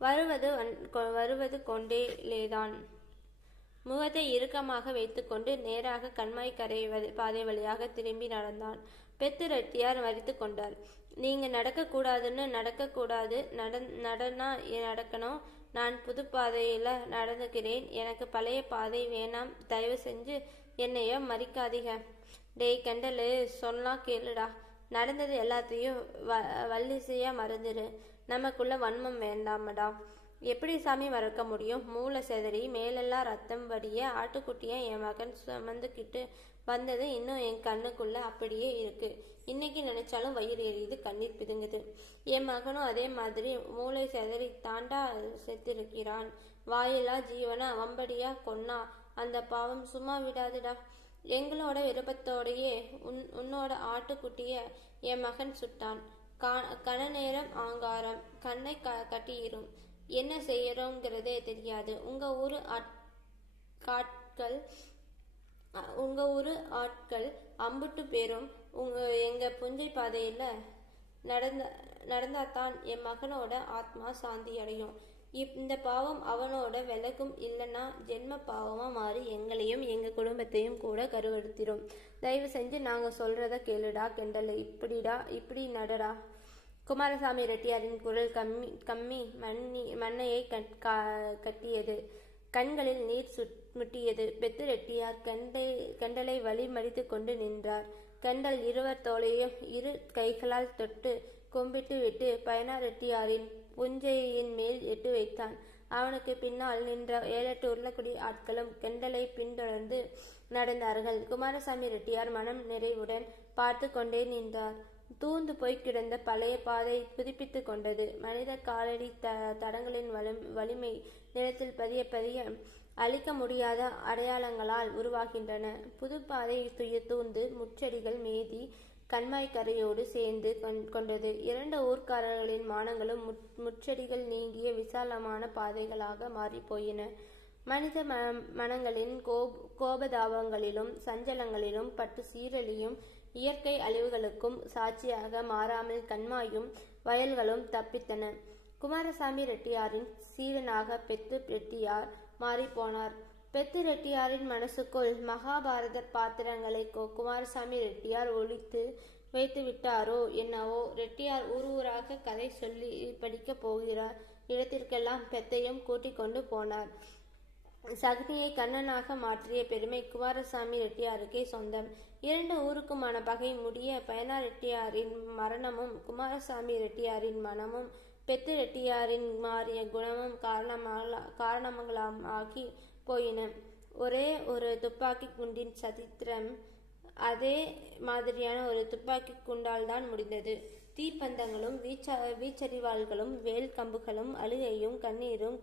வருவது கொண்டேதான் முகத்தை இறுக்கமாக வைத்துக்கொண்டு நேராக கண்மாய் கரை பாதை வழியாக திரும்பி நடந்தான். பெத்து ரெட்டியார் மறித்து கொண்டார். நீங்க நடக்கக்கூடாதுன்னு நடக்கக்கூடாது, நடக்கணும். நான் புது பாதையில நடந்துக்கிறேன். எனக்கு பழைய பாதை வேணாம். தயவு செஞ்சு என்னைய மறிக்காதீங்க. டேய் கண்டலு, சொன்னா கேளுடா. நடந்தது எல்லாத்தையும் வள்ளிசையா மறந்துடு. நமக்குள்ள வன்மம் வேண்டாமடா. எப்படி சாமி மறக்க முடியும்? மூளை செதறி மேலெல்லாம் ரத்தம் வடிய ஆட்டுக்குட்டியை என் மகன் சுமந்துக்கிட்டு வந்தது இன்னும் என் கண்ணுக்குள்ள அப்படியே இருக்கு. இன்னைக்கு நினைச்சாலும் வயிறு எரியுது, கண்ணீர் பிதுங்குது. என் மகனும் அதே மாதிரி மூளை செதறி தாண்டா செத்திருக்கிறான். வாயிலா ஜீவனா வம்படியா கொன்னா அந்த பாவம் சும்மா விடாதுடா. எங்களோட விருப்பத்தோடையே உன்னோட ஆட்டுக்குட்டிய என் மகன் சுட்டான். கன நேரம் ஆங்காரம், கண்ணை கட்டியிரும். என்ன செய்யறோங்கிறதே தெரியாது. உங்க ஊரு ஆட்கள் அம்புட்டு பேரும் எங்க புஞ்சை பாதையில நடந்தாதான் என் மகனோட ஆத்மா சாந்தி அடையும். இந்த பாவம் அவனோட விலகும், இல்லைன்னா ஜென்ம பாவமா மாறி எங்களையும் எங்க குடும்பத்தையும் கூட கருவெடுத்திரும். தயவு செஞ்சு நாங்க சொல்றத கேளுடா கெண்டல். இப்படி நடடா. குமாரசாமி ரெட்டியாரின் குரல் கம்மி மண்ணையை கட்டியது. கண்களில் நீர் முட்டியது. பெத்து ரெட்டியார் கண்டலை வழி மடித்து கொண்டு நின்றார். கண்டல் இருவர் தோளையும் இரு கைகளால் தொட்டு கும்பிட்டு விட்டு பயனார் ரெட்டியாரின் புஞ்சையின் மேல் எட்டு வைத்தான். அவனுக்கு பின்னால் நின்ற 7-8 உருளக்குடி ஆட்களும் கெண்டலை பின்தொடர்ந்து நடந்தார்கள். குமாரசாமி ரெட்டியார் மனம் நிறைவுடன் பார்த்து கொண்டே நின்றார். தூந்து போய் கிடந்த பழைய பாதை புதுப்பித்து கொண்டது. மனித காலடி தடங்களின் வலிமை நிலத்தில் பதிய பதிய அழிக்க முடியாத அடையாளங்களால் உருவாகின்றன. புது பாதை தூந்து முச்செடிகள் மேதி கண்மாய்க்கரையோடு சேர்ந்து கொண்டது. 2 ஊர்க்காரர்களின் மானங்களும் முச்செடிகள் நீங்கிய விசாலமான பாதைகளாக மாறிப்போயின. மனித மனங்களின் கோபதாபங்களிலும் சஞ்சலங்களிலும் பட்டு சீரழியும் இயற்கை அழிவுகளுக்கும் சாட்சியாக மாறாமல் கண்மாயும் வயல்களும் தப்பித்தன. குமாரசாமி ரெட்டியாரின் சீடனாக பெத்து ரெட்டியார் மாறிப்போனார். பெத்து ரெட்டியாரின் மனசுக்குள் மகாபாரத பாத்திரங்களை குமாரசாமி ரெட்டியார் ஒழித்து வைத்து விட்டாரோ என்னவோ. ரெட்டியார் ஊராக கதை சொல்லி படிக்க போகிற இடத்திற்கெல்லாம் பெத்தையும் கூட்டிக் கொண்டு போனார். சக்தியை கண்ணனாக மாற்றிய பெருமை குமாரசாமி ரெட்டியாருக்கே சொந்தம். 2 ஊருக்குமான பகை முடிய பயனார் ரெட்டியாரின் மரணமும் குமாரசாமி ரெட்டியாரின் மனமும் பெத்து ரெட்டியாரின் மாறிய குணமும் காரணங்களாகி போயின. ஒரே ஒரு துப்பாக்கி குண்டின் சரித்திரம் அதே மாதிரியான ஒரு துப்பாக்கி குண்டால் தான் முடிந்தது. தீப்பந்தங்களும் வீச்சறிவாள்களும் வேல் கம்புகளும் அழுகையும் கண்ணீரும்